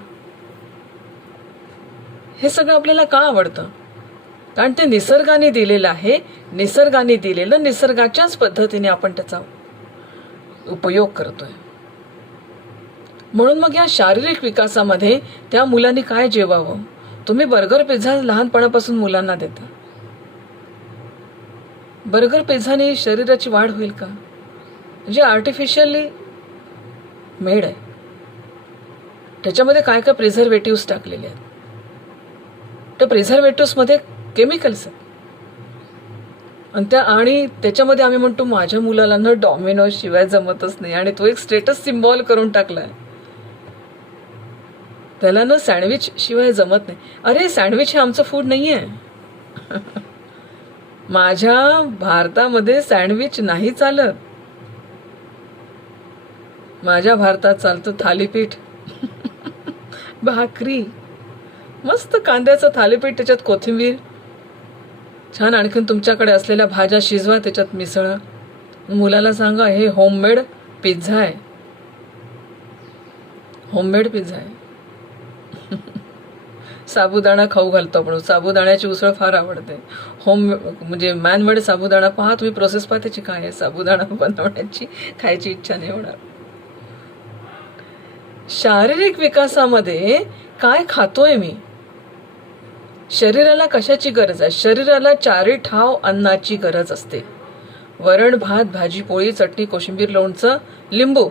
हे सगळं आपल्याला का आवडतं? कारण ते निसर्गाने दिलेलं आहे. निसर्गाने दिलेलं निसर्गाच्याच पद्धतीने आपण त्याचा उपयोग करतोय. म्हणून मग या शारीरिक विकासामध्ये त्या मुलांनी काय जेवावं? तुम्ही बर्गर पिझ्झा लहानपणापासून मुलांना देता. बर्गर पिझ्झाने शरीराची वाढ होईल का? जे आर्टिफिशियली मेड आहे, त्याच्यामध्ये काय काय प्रिझर्वेटिव्स टाकलेले आहेत. त्या प्रिझर्वेटिव्समध्ये केमिकल्स आहेत आणि त्याच्यामध्ये आम्ही म्हणतो माझ्या मुलाला न डॉमिनोज शिवाय जमतच नाही आणि तो एक स्टेटस सिम्बॉल करून टाकलाय. त्याला न सँडविच शिवाय जमत नाही. अरे सँडविच हे आमचं फूड नाही आहे. माझ्या भारतामध्ये सँडविच नाही चालत. माझ्या भारतात चालतं थालीपीठ, भाकरी, मस्त कांद्याचं थालीपीठ, त्याच्यात कोथिंबीर छान, आणखीन तुमच्याकडे असलेल्या भाज्या शिजवा, त्याच्यात मिसळा. मुलाला सांगा हे होममेड पिझ्झा आहे, होममेड पिझ्झा आहे. साबुदाणा खाऊ घालतो आपण, साबुदाण्याची उसळ फार आवडते. म्हणजे मॅनमेड साबुदाणा पहा तुम्ही, प्रोसेस पहा त्याची काय आहे. साबुदाणा बनवण्याची खायची इच्छा नाही होणार. शारीरिक विकासामध्ये काय खातोय मी, शरीराला कशाची गरज आहे. शरीराला 4 ठाव अन्नाची गरज असते. वरण, भात, भाजी, पोळी, चटणी, कोशिंबीर, लोणचं, लिंबू,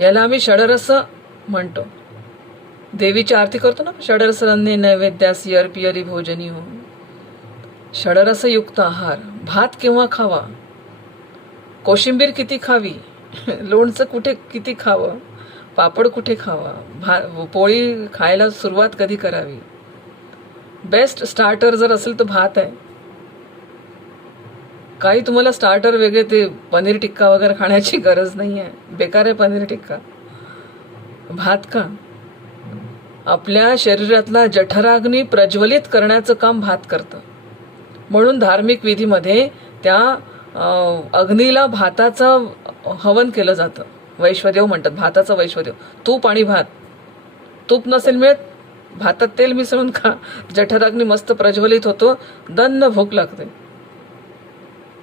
याला आम्ही षडरस म्हणतो. देवीची आरती करतो ना, षडरस अन्ने नैवेद्यास अर्पियरी भोजनी हो. षडरसयुक्त आहार. भात केव्हा खावा, कोशिंबीर किती खावी, लोणचं कुठे किती खावं, पापड कुठे खावा, पोळी खायला सुरुवात कधी करावी. बेस्ट स्टार्टर जर असेल तर भात आहे. काही तुम्हाला स्टार्टर वेगळे ते पनीर टिक्का वगैरे खाण्याची गरज नाही आहे, बेकार आहे पनीर टिक्का. भात का, आपल्या शरीरातला जठराग्नी प्रज्वलित करण्याचं काम भात करतं. म्हणून धार्मिक विधीमध्ये त्या अग्नीला भाताचं हवन केलं जातं. वैश्वदेव म्हणतात, भाताचं वैश्वदेव. तूप आणि भात, तूप नसेल मिळत, भातात तेल मिसळून खा, जठराग्नी मस्त प्रज्वलित होतो, दन्न भूक लागते.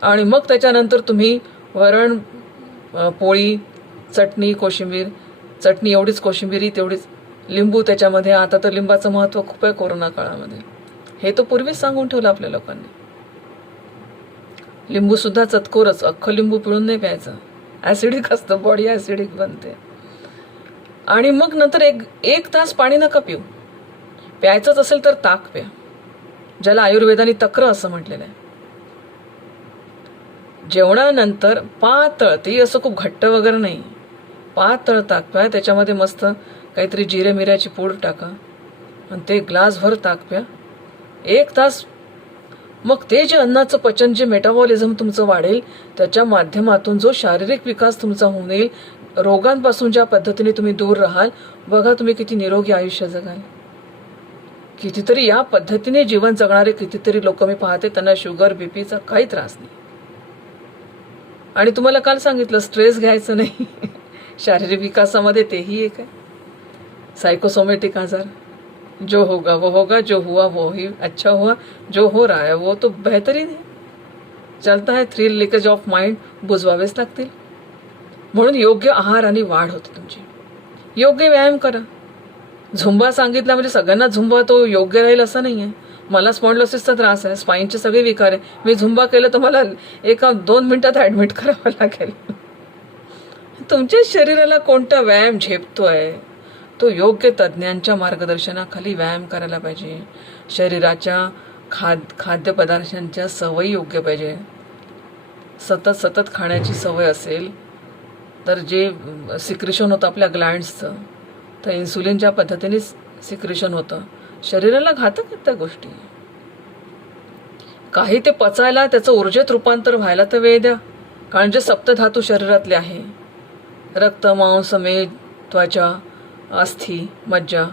आणि मग त्याच्यानंतर तुम्ही वरण, पोळी, चटणी, कोशिंबीर, चटणी एवढीच, कोशिंबीरी तेवढीच, लिंबू त्याच्यामध्ये. आता तर लिंबाचं महत्त्व खूप आहे कोरोना काळामध्ये, हे तर पूर्वीच सांगून ठेवलं आपल्या लोकांनी. लिंबू सुद्धा चतकोरच, अख्खं लिंबू पिळून नाही प्यायचं, ॲसिडिक असतं, बॉडी ॲसिडिक बनते. आणि मग नंतर एक तास पाणी नका पिऊ. प्यायचंच असेल तर ताक प्या, ज्याला आयुर्वेदाने तक्र असं म्हटलेलं आहे. जेवणानंतर पातळ, ते असं खूप घट्ट वगैरे नाही, पातळ ताक प्या. त्याच्यामध्ये मस्त काहीतरी जिरे मिऱ्याची पूड टाका आणि ते ग्लासभर ताक प्या 1 तास. मग ते जे अन्नाचं पचन, जे मेटाबॉलिझम तुमचं वाढेल, त्याच्या माध्यमातून जो शारीरिक विकास तुमचा होऊन येईल, रोगांपासून ज्या पद्धतीने तुम्ही दूर राहाल, बघा तुम्ही किती निरोगी आयुष्य जगाल. कितीतरी या पद्धतीने जीवन जगणारे कितीतरी लोक मी पाहते, त्यांना शुगर, बीपीचा काही त्रास नाही. आणि तुम्हाला काल सांगितलं स्ट्रेस घ्यायचं नाही. शारीरिक विकासामध्ये तेही एक आहे. सायकोसोमेटिक आजार, जो होगा वो होगा, जो हुआ वो ही अच्छा हुआ, जो हो रहा है वो तो बेहतरीन है, चलता है. थ्रिल, लिकेज ऑफ माइंड बुजवावेच लागतील. म्हणून योग्य आहार आणि वाढ होते तुमची. योग्य व्यायाम करा. झुंबा सांगितला म्हणजे सगळ्यांना झुंबा तो योग्य राहील असं नाही आहे. मला स्पॉन्डिलोसिसचा त्रास आहे, स्पाईनचे सगळे विकार आहे, मी झुंबा केलं तर मला 1-2 मिनिटात ॲडमिट करावं लागेल. तुमच्या शरीराला कोणता व्यायाम झेपतोय, तो योग्य तज्ज्ञांच्या मार्गदर्शनाखाली व्यायाम करायला पाहिजे. शरीराच्या खाद्यपदार्थांच्या सवयी योग्य पाहिजे. सतत खाण्याची सवय असेल तर जे सिक्रेशन होतं आपल्या ग्लँड्सचं, तर इन्सुलिनच्या पद्धतीने सिक्रेशन होतं. शरीराला घातक आहेत त्या गोष्टी. काही ते पचायला, त्याचं ऊर्जेत रूपांतर व्हायला तर वेळ द्या. कारण जे सप्तधातू शरीरातले आहे, रक्त, मांस, मेद, त्वचा, अस्थि, मज्जा,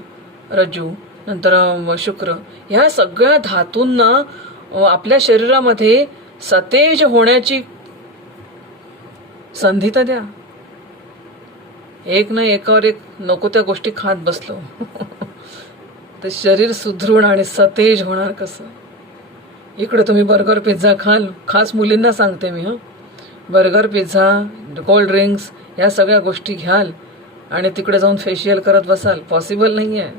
रज्जू, नंतर शुक्र, ह्या सगळ्या धातूंना आपल्या शरीरामध्ये सतेज होण्याची संधी तर द्या. एक ना एकावर एक नको त्या गोष्टी खात बसलो तर शरीर सुदृढ आणि सतेज होणार कसं. इकडे तुम्ही बर्गर, पिझ्झा खाल, खास मुलींना सांगते मी, बर्गर, पिझ्झा, कोल्ड ड्रिंक्स, या सगळ्या गोष्टी घ्याल आणि तिकडे जाऊन फेशियल करत बसाल, पॉसिबल नाही आहे.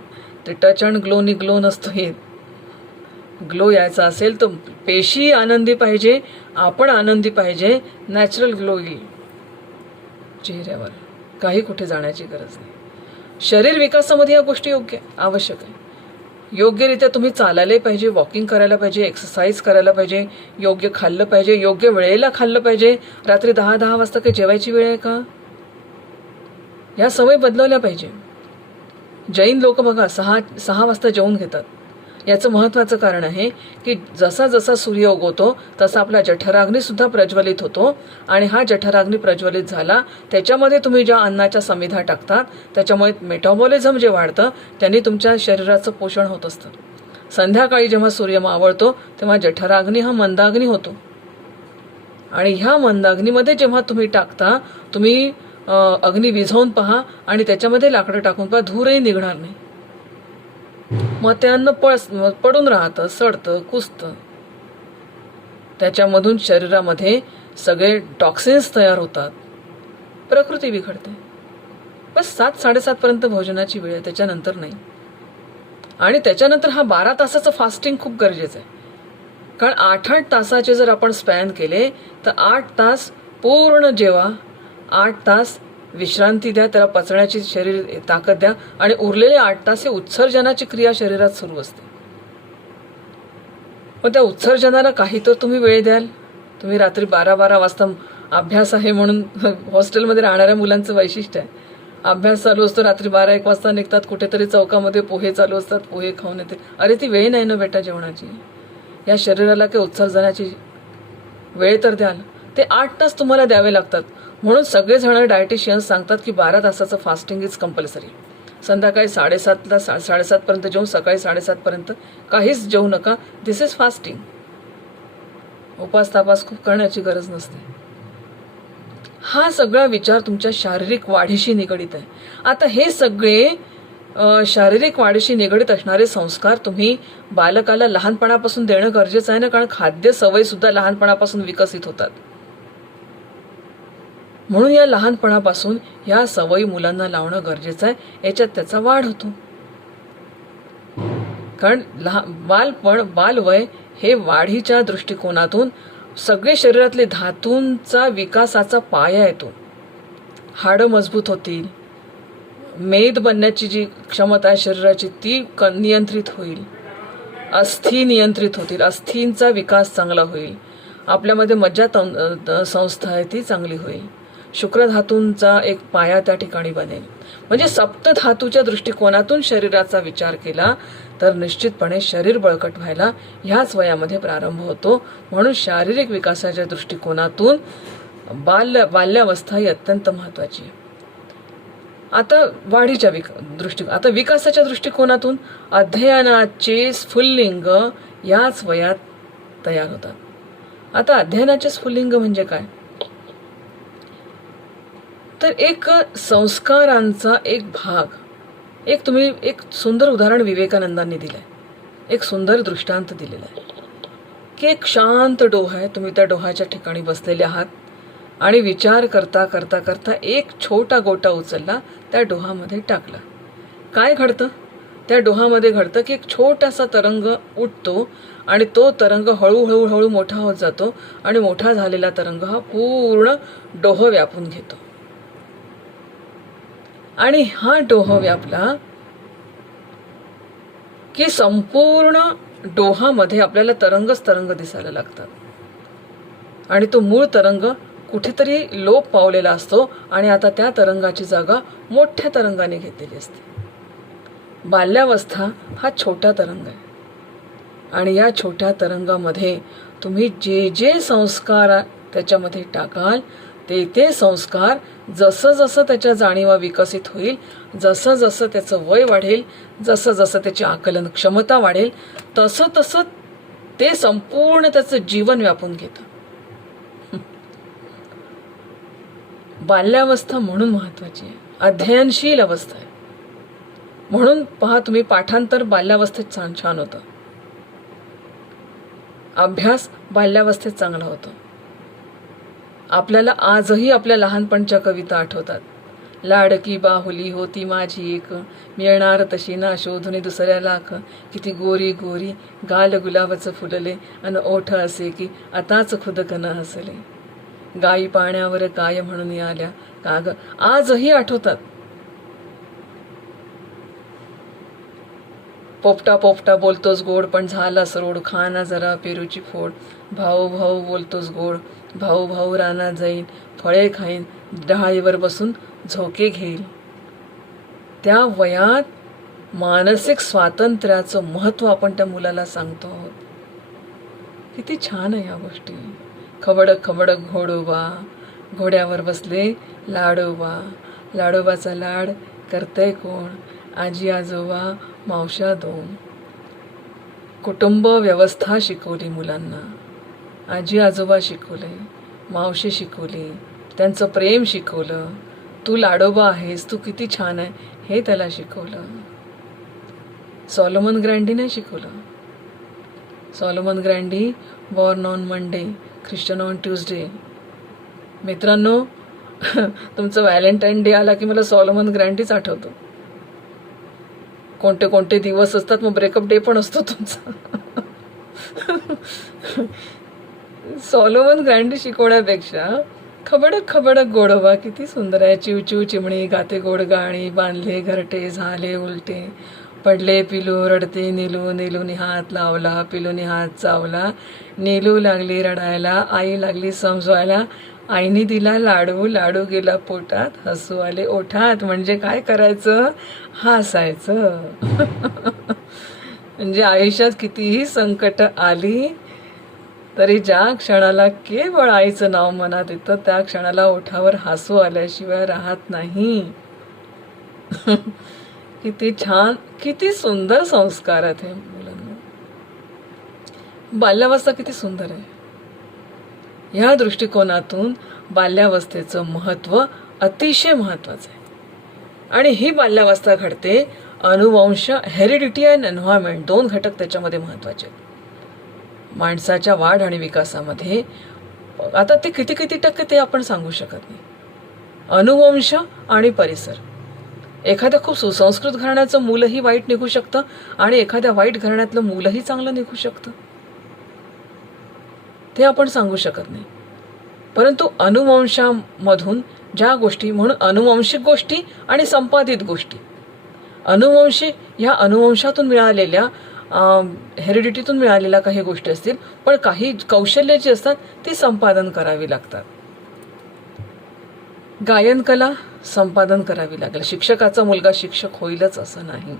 ते टच अँड ग्लोनी ग्लो नसतो. हे ग्लो यायचा असेल तर पेशी आनंदी पाहिजे, आपण आनंदी पाहिजे, नॅचरल ग्लो येईल चेहऱ्यावर. काही कुठे जाण्याची गरज नाही. शरीर विकासामध्ये या गोष्टी योग्य आवश्यक आहे. योग्यरित्या तुम्ही चालायला पाहिजे, वॉकिंग करायला पाहिजे, एक्सरसाइज करायला पाहिजे, योग्य खाल्लं पाहिजे, योग्य वेळेला खाल्लं पाहिजे. रात्री 10 वाजता काही जेवायची वेळ आहे का, या सवय बदलवल्या पाहिजे. जैन लोक बघा 6 वाजता जेवून घेतात. याचं महत्त्वाचं कारण आहे की जसा जसा सूर्य उगवतो तसा आपला जठराग्नीसुद्धा प्रज्वलित होतो, आणि हा जठराग्नी प्रज्वलित झाला त्याच्यामध्ये तुम्ही ज्या अन्नाच्या समिधा टाकतात त्याच्यामुळे मेटाबॉलिझम जे वाढतं त्यांनी तुमच्या शरीराचं पोषण होत असतं. संध्याकाळी जेव्हा सूर्य मावळतो तेव्हा जठराग्नी हा मंदाग्नी होतो, आणि ह्या मंदाग्नीमध्ये जेव्हा तुम्ही टाकता, तुम्ही अग्नी विझवून पहा आणि त्याच्यामध्ये लाकडं टाकून पहा, धूरही निघणार नाही. मग ते अन्न पडून राहतं, सडतं, कुजतं. त्याच्यामधून शरीरामध्ये सगळे टॉक्सिन्स तयार होतात, प्रकृती बिघडते. बस 7-7:30 भोजनाची वेळ आहे, त्याच्यानंतर नाही. आणि त्याच्यानंतर हा 12 तासाचं फास्टिंग खूप गरजेचं आहे. कारण 8-8 तासाचे जर आपण स्पॅन केले तर 8 तास पूर्ण जेवा, 8 तास विश्रांती द्या, त्याला पचण्याची शरीर ताकद द्या, आणि उरलेले 8 तास हे उत्सर्जनाची क्रिया शरीरात सुरू असते. मग त्या उत्सर्जनाला काही तर तुम्ही वेळ द्याल. तुम्ही रात्री 12-12 वाजता, अभ्यास आहे म्हणून हॉस्टेलमध्ये राहणाऱ्या मुलांचं वैशिष्ट्य आहे, अभ्यास चालू असतो, रात्री 12-1 वाजता निघतात, कुठेतरी चौकामध्ये पोहे चालू असतात, पोहे खाऊन येते. अरे ती वेळ नाही ना बेटा जेवणाची. या शरीराला काही उत्सर्जनाची वेळ तर द्याल. ते 8 तास तुम्हाला द्यावे लागतात. म्हणून सगळेजण डायटिशियन्स सांगतात की 12 तासाचं फास्टिंग इज कंपल्सरी. संध्याकाळी 7:30ला 7:30पर्यंत जेवून सकाळी 7:30पर्यंत काहीच जेवू नका. दिस इज फास्टिंग. उपास तापास खूप करण्याची गरज नसते. हा सगळा विचार तुमच्या शारीरिक वाढीशी निगडित आहे. आता हे सगळे शारीरिक वाढीशी निगडित असणारे संस्कार तुम्ही बालकाला लहानपणापासून देणं गरजेचं आहे ना, कारण खाद्य सवयी सुद्धा लहानपणापासून विकसित होतात. म्हणून या लहानपणापासून या सवयी मुलांना लावणं गरजेचं आहे. याच्यात त्याचा वाढ होतो. कारण बालवय हे वाढीच्या दृष्टिकोनातून सगळे शरीरातले धातूंचा विकासाचा पाया येतो. हाडं मजबूत होतील, मेद बनण्याची जी क्षमता आहे शरीराची ती नियंत्रित होईल, अस्थी नियंत्रित होतील, अस्थींचा विकास चांगला होईल, आपल्यामध्ये मज्जा संस्था आहे ती चांगली होईल, शुक्रधातूंचा एक पाया त्या ठिकाणी बनेल. म्हणजे सप्तधातूच्या दृष्टिकोनातून शरीराचा विचार केला तर निश्चितपणे शरीर बळकट व्हायला ह्याच वयामध्ये प्रारंभ होतो. म्हणून शारीरिक विकासाच्या दृष्टिकोनातून बाल्यावस्था ही अत्यंत महत्त्वाची आहे. आता वाढीच्या आता विकासाच्या दृष्टिकोनातून अध्ययनाचे स्फुल्लिंग याच वयात तयार होतात. आता अध्ययनाचे स्फुल्लिंग म्हणजे काय, तर एक संस्कारांचा एक भाग, तुम्ही एक सुंदर उदाहरण विवेकानंदांनी दिलंय, एक सुंदर दृष्टांत दिलेला आहे की एक शांत डोह आहे, तुम्ही त्या डोहाच्या ठिकाणी बसलेले आहात आणि विचार करता करता करता एक छोटा गोटा उचलला, त्या डोहामध्ये टाकला. काय घडतं, त्या डोहामध्ये घडतं की एक छोटासा तरंग उठतो आणि तो तरंग हळूहळू हळू मोठा होत जातो आणि मोठा झालेला तरंग हा पूर्ण डोह व्यापून घेतो. आणि हा डोह व्यापला की संपूर्ण डोहामध्ये आपल्याला तरंगच तरंग दिसायला लागतात, आणि तो मूळ तरंग कुठेतरी लोप पावलेला असतो आणि आता त्या तरंगाची जागा मोठ्या तरंगाने घेतलेली असते. बाल्यावस्था हा छोटा तरंग आहे, आणि या छोट्या तरंगामध्ये तुम्ही जे जे संस्कार त्याच्यामध्ये टाकाल ते संस्कार जसं जसं त्याच्या जाणीवा विकसित होईल, जसं जसं त्याचं वय वाढेल, जसं जसं त्याची आकलन क्षमता वाढेल, तसं तसं ते संपूर्ण त्याचं जीवन व्यापून घेतं. बाल्यावस्था म्हणून महत्त्वाची आहे, अध्ययनशील अवस्था आहे. म्हणून पहा तुम्ही, पाठांतर बाल्यावस्थेत छान होतं, अभ्यास बाल्यावस्थेत चांगला होतो. आपल्याला आजही आपल्या लहानपणच्या कविता आठवतात. लाडकी बाहुली होती माझी एक, मिळणार तशी ना शोधुनी दुसऱ्या लाख, किती गोरी गोरी गाल गुलाबाचं फुलले, अन ओठ असे की आताच खुदकन हसले, गाई पाण्यावर काय म्हणून आल्या काग, आजही आठवतात. पोपटा पोपटा बोलतोस गोड, पण झालास रोड, खाना जरा पेरूची फोड, भाऊ भाऊ बोलतोस गोड, भाऊ भाऊ रानात जाईन, फळे खाईन, डहाळीवर बसून झोके घेईल. त्या वयात मानसिक स्वातंत्र्याचं महत्त्व आपण त्या मुलाला सांगतो आहोत. किती छान आहे या गोष्टी. खवडक खवडक घोडोबा, घोड्यावर बसले लाडोबा, लाडोबाचा लाड करतंय कोण, आजी आजोबा मावश्या दोन. कुटुंब व्यवस्था शिकवली मुलांना, आजी आजोबा शिकवले, मावशी शिकवली, त्यांचं प्रेम शिकवलं, तू लाडोबा आहेस, तू किती छान आहे हे त्याला शिकवलं. सॉलोमन ग्रँडीने शिकवलं. Solomon Grundy born on Monday, christian on Tuesday. मित्रांनो, तुमचं व्हॅलेंटाईन डे आला की मला सॉलोमन ग्रँडीच आठवतो. कोणते कोणते दिवस असतात, मग ब्रेकअप डे पण असतो तुमचा. सॉलोमन ग्रँडी शिकवण्यापेक्षा खबडक खबडक गोडोबा किती सुंदर आहे. चिवचिव चिमणी गाते गोड गाणी, बांधले घरटे झाले उलटे, पडले पिलू रडते नीलू, नीलूनी हात लावला पिलूनी हात चावला, नीलू लागली रडायला, आई लागली समजवायला, आईने दिला लाडू, लाडू गेला पोटात, हसू आले ओठात. म्हणजे काय करायचं, हसायचं. म्हणजे आयुष्यात कितीही संकट आली तरी ज्या क्षणाला केवळ आईचं नाव मनात येतं त्या क्षणाला ओठावर हसू आल्याशिवाय राहत नाही. किती छान, किती सुंदर संस्कार आहेत हे मुलांना. बाल्यावस्था किती सुंदर आहे. ह्या दृष्टिकोनातून बाल्यावस्थेचं महत्त्व अतिशय महत्त्वाचं आहे. आणि ही बाल्यावस्था घडते अनुवंश, हेरिडिटी अँड एन्व्हायरमेंट, दोन घटक त्याच्यामध्ये महत्त्वाचे आहेत. माणसाच्या वाढ आणि विकासामध्ये आता ते किती किती टक्के ते आपण सांगू शकत नाही. अनुवंश आणि परिसर. एखाद्या खूप सुसंस्कृत घराण्याचं मूलही वाईट निघू शकतं आणि एखाद्या वाईट घराण्यातलं मूलही चांगलं निघू शकतं. ते आपण सांगू शकत नाही. परंतु अनुवंशामधून ज्या गोष्टी, म्हणून अनुवंशिक गोष्टी आणि संपादित गोष्टी. अनुवंशिक ह्या अनुवंशातून मिळालेल्या, हेरिडिटीतून मिळालेल्या काही गोष्टी असतील, पण काही कौशल्य जी असतात ती संपादन करावी लागतात. गायन कला संपादन करावी लागेल. शिक्षकाचा मुलगा शिक्षक होईलच असं नाही,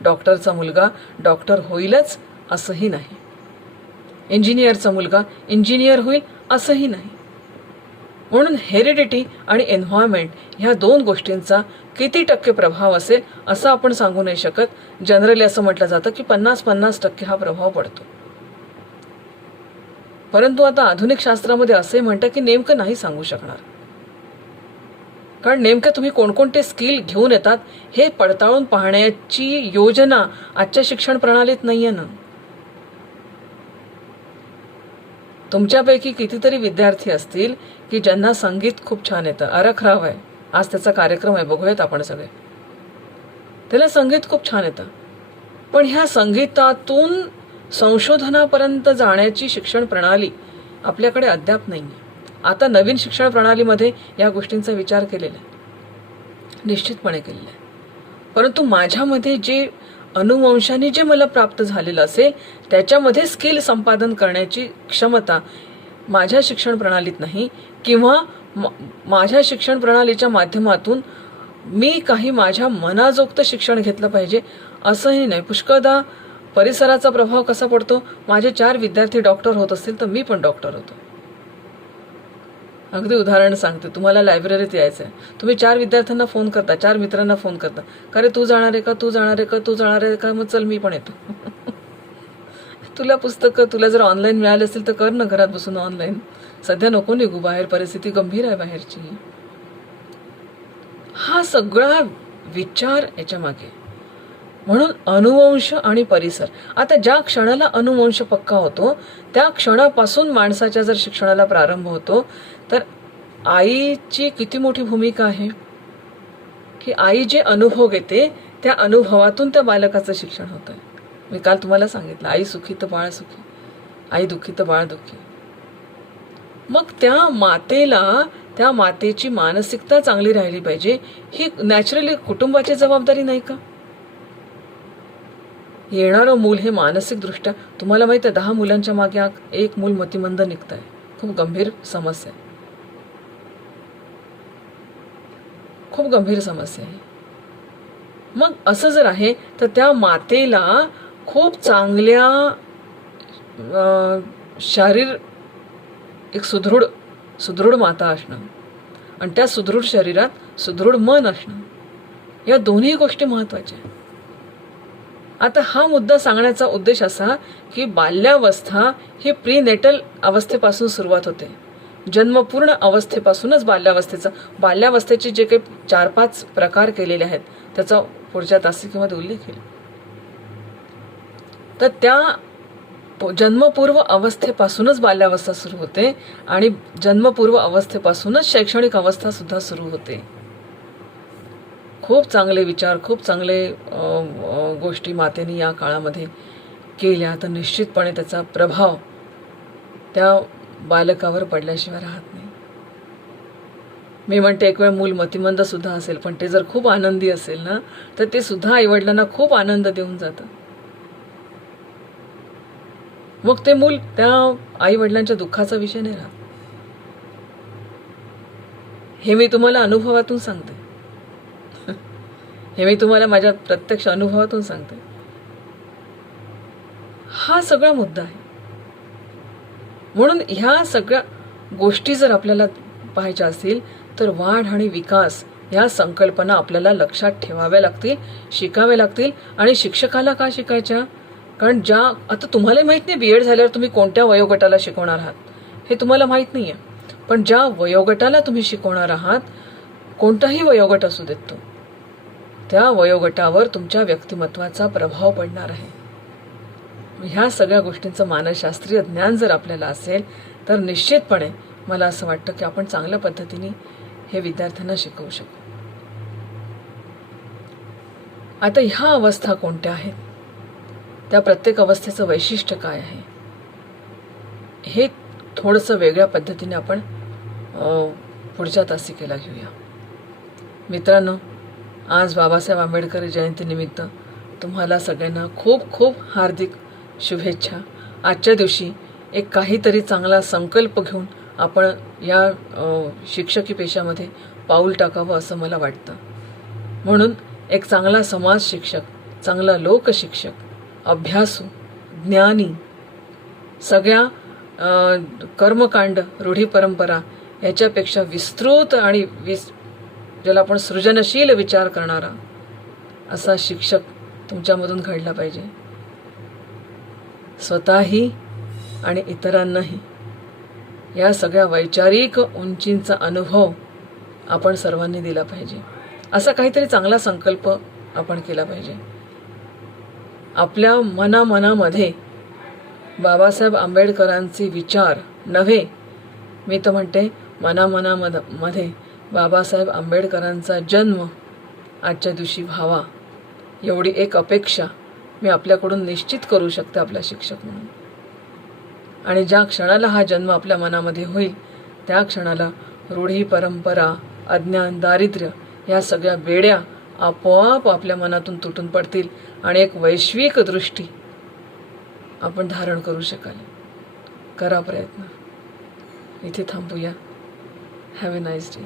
डॉक्टरचा मुलगा डॉक्टर होईलच असंही नाही, इंजिनियरचा मुलगा इंजिनियर होईल असंही नाही. म्हणून हेरिडिटी आणि एन्व्हायरमेंट ह्या दोन गोष्टींचा किती टक्के प्रभाव असेल असं आपण सांगू नाही शकत. जनरली असं म्हटलं जातं की 50-50% हा प्रभाव पडतो. परंतु आता आधुनिक शास्त्रामध्ये असंही म्हणतं की नेमकं नाही सांगू शकणार, कारण नेमकं तुम्ही कोणकोणते स्किल घेऊन येतात हे पडताळून पाहण्याची योजना आजच्या शिक्षण प्रणालीत नाही आहे ना. तुमच्यापैकी कितीतरी विद्यार्थी असतील की ज्यांना संगीत खूप छान येतं. आरख राव आहे, आज त्याचा कार्यक्रम आहे, बघूयात आपण सगळे. त्याला संगीत खूप छान येतं, पण ह्या संगीतातून संशोधनापर्यंत जाण्याची शिक्षण प्रणाली आपल्याकडे अद्याप नाही आहे. आता नवीन शिक्षण प्रणालीमध्ये या गोष्टींचा विचार केलेला आहे, निश्चितपणे केलेला आहे. परंतु माझ्यामध्ये जे अनुवंशाने जे मला प्राप्त झालेलं असेल त्याच्यामध्ये स्किल संपादन करण्याची क्षमता माझ्या शिक्षण प्रणालीत नाही, किंवा माझ्या शिक्षण प्रणालीच्या माध्यमातून मी काही माझ्या मनाजोगतं शिक्षण घेतलं पाहिजे असंही नाही. पुष्कळदा परिसराचा प्रभाव कसा पडतो. माझे 4 विद्यार्थी डॉक्टर होत असतील तर मी पण डॉक्टर होतो. अगदी उदाहरण सांगते. तुम्हाला लायब्ररीत यायचं आहे, तुम्ही 4 विद्यार्थ्यांना फोन करता, 4 मित्रांना फोन करता, का रे तू जाणार आहे का, तू जाणार आहे का, तू जाणार आहे का, मग चल मी पण येतो. तुला पुस्तकं तुला जर ऑनलाईन मिळाले असतील तर कर ना, घरात बसून ऑनलाईन. सध्या नको निघू बाहेर, परिस्थिती गंभीर आहे बाहेरची. हा सगळा विचार याच्या मागे. म्हणून अनुवंश आणि परिसर. आता ज्या क्षणाला अनुवंश पक्का होतो त्या क्षणापासून माणसाच्या जर शिक्षणाला प्रारंभ होतो तर आईची किती मोठी भूमिका आहे की आई जे अनुभव घेते त्या अनुभवातून त्या बालकाचं शिक्षण होतं. मी काल तुम्हाला सांगितलं, आई सुखी तर बाळ सुखी, आई दुःखी तर बाळ दुःखी. मग त्या मातेला, त्या मातेची मानसिकता चांगली राहिली पाहिजे, ही नॅचरली कुटुंबाची जबाबदारी नाही का. येणारं मूल हे मानसिकदृष्ट्या, तुम्हाला माहिती आहे 10 मुलांच्या मागे 1 मूल मतिमंद निघत आहे. खूप गंभीर समस्या आहे, खूप गंभीर समस्या आहे. मग असं जर आहे तर त्या मातेला खूप चांगल्या शारीर एक सुदृढ माता असणं आणि त्या सुदृढ शरीरात सुदृढ मन असणं, या दोन्ही गोष्टी महत्त्वाच्या आहेत. आता हा मुद्दा सांगण्याचा उद्देश असा की बाल्यावस्था ही प्रीनेटल अवस्थेपासून सुरुवात होते. जन्मपूर्ण अवस्थेपासूनच बाल्यावस्थेचे जे काही 4-5 प्रकार केलेले आहेत त्याचा पुढच्या तासिकेमध्ये उल्लेख केला. तर त्या जन्मपूर्व अवस्थेपासूनच बाल्यावस्था सुरू होते आणि जन्मपूर्व अवस्थेपासूनच शैक्षणिक अवस्था सुद्धा सुरू होते. खूप चांगले विचार, खूप चांगले गोष्टी मातेने या काळामध्ये केल्या तर निश्चितपणे त्याचा प्रभाव त्या बालकावर पडल्याशिवाय राहत नाही. मी म्हणते एक वेळ मूल मतिमंद सुद्धा असेल पण ते जर खूप आनंदी असेल ना तर ते सुद्धा आईवडिलांना खूप आनंद देऊन जातं. मग ते मूल त्या आईवडिलांच्या दुःखाचा विषय नाही राहत. हे मी तुम्हाला अनुभवातून सांगते, हे मी तुम्हाला माझ्या प्रत्यक्ष अनुभवातून सांगते. हा सगळा मुद्दा आहे. म्हणून ह्या सगळ्या गोष्टी जर आपल्याला पाहायच्या असतील तर वाढ आणि विकास ह्या संकल्पना आपल्याला लक्षात ठेवाव्या लागतील, शिकाव्या लागतील. आणि शिक्षकाला का शिकायच्या? कारण आता तुम्हाला माहीत नाही BEd झाल्यावर तुम्ही कोणत्या वयोगटाला शिकवणार आहात हे तुम्हाला माहीत नाही आहे. पण ज्या वयोगटाला तुम्ही शिकवणार आहात, कोणताही वयोगट असू देत तो, त्या वयोगटावर तुमच्या व्यक्तिमत्वाचा प्रभाव पडणार आहे. ह्या सगळ्या गोष्टींचं मानसशास्त्रीय ज्ञान जर आपल्याला असेल तर निश्चितपणे मला असं वाटतं की आपण चांगल्या पद्धतीने हे विद्यार्थ्यांना शिकवू शकू. आता ह्या अवस्था कोणत्या आहेत, त्या प्रत्येक अवस्थेचं वैशिष्ट्य काय आहे, हे थोडंसं वेगळ्या पद्धतीने आपण पुढच्या तासिकेला घेऊया. मित्रांनो, आज बाबासाहेब आंबेडकर जयंतीनिमित्त तुम्हाला सगळ्यांना खूप खूप हार्दिक शुभेच्छा. आजच्या दिवशी एक काहीतरी चांगला संकल्प घेऊन आपण या शिक्षकी पेशामध्ये पाऊल टाकावं असं मला वाटतं. म्हणून एक चांगला समाज शिक्षक, चांगला लोकशिक्षक, अभ्यासू, ज्ञानी, सगळ्या कर्मकांड, रूढी परंपरा याच्यापेक्षा विस्तृत आणि ज्याला आपण सृजनशील विचार करणारा असा शिक्षक तुमच्यामधून घडला पाहिजे. स्वतःही आणि इतरांनाही या सगळ्या वैचारिक उंचींचा अनुभव आपण सर्वांनी दिला पाहिजे. असा काहीतरी चांगला संकल्प आपण केला पाहिजे. आपल्या मनामध्ये बाबासाहेब आंबेडकरांचे विचार नव्हे, मी तर म्हणते मनामध्ये बाबासाहेब आंबेडकरांचा जन्म आजच्या दिवशी व्हावा, एवढी एक अपेक्षा मी आपल्याकडून निश्चित करू शकते आपला शिक्षक म्हणून. आणि ज्या क्षणाला हा जन्म आपल्या मनामध्ये होईल त्या क्षणाला रूढी परंपरा, अज्ञान, दारिद्र्य या सगळ्या बेड्या आपोआप आपल्या मनातून तुटून पडतील आणि एक वैश्विक दृष्टी आपण धारण करू शकाल. करा प्रयत्न. इथे थांबूया. Have a nice day.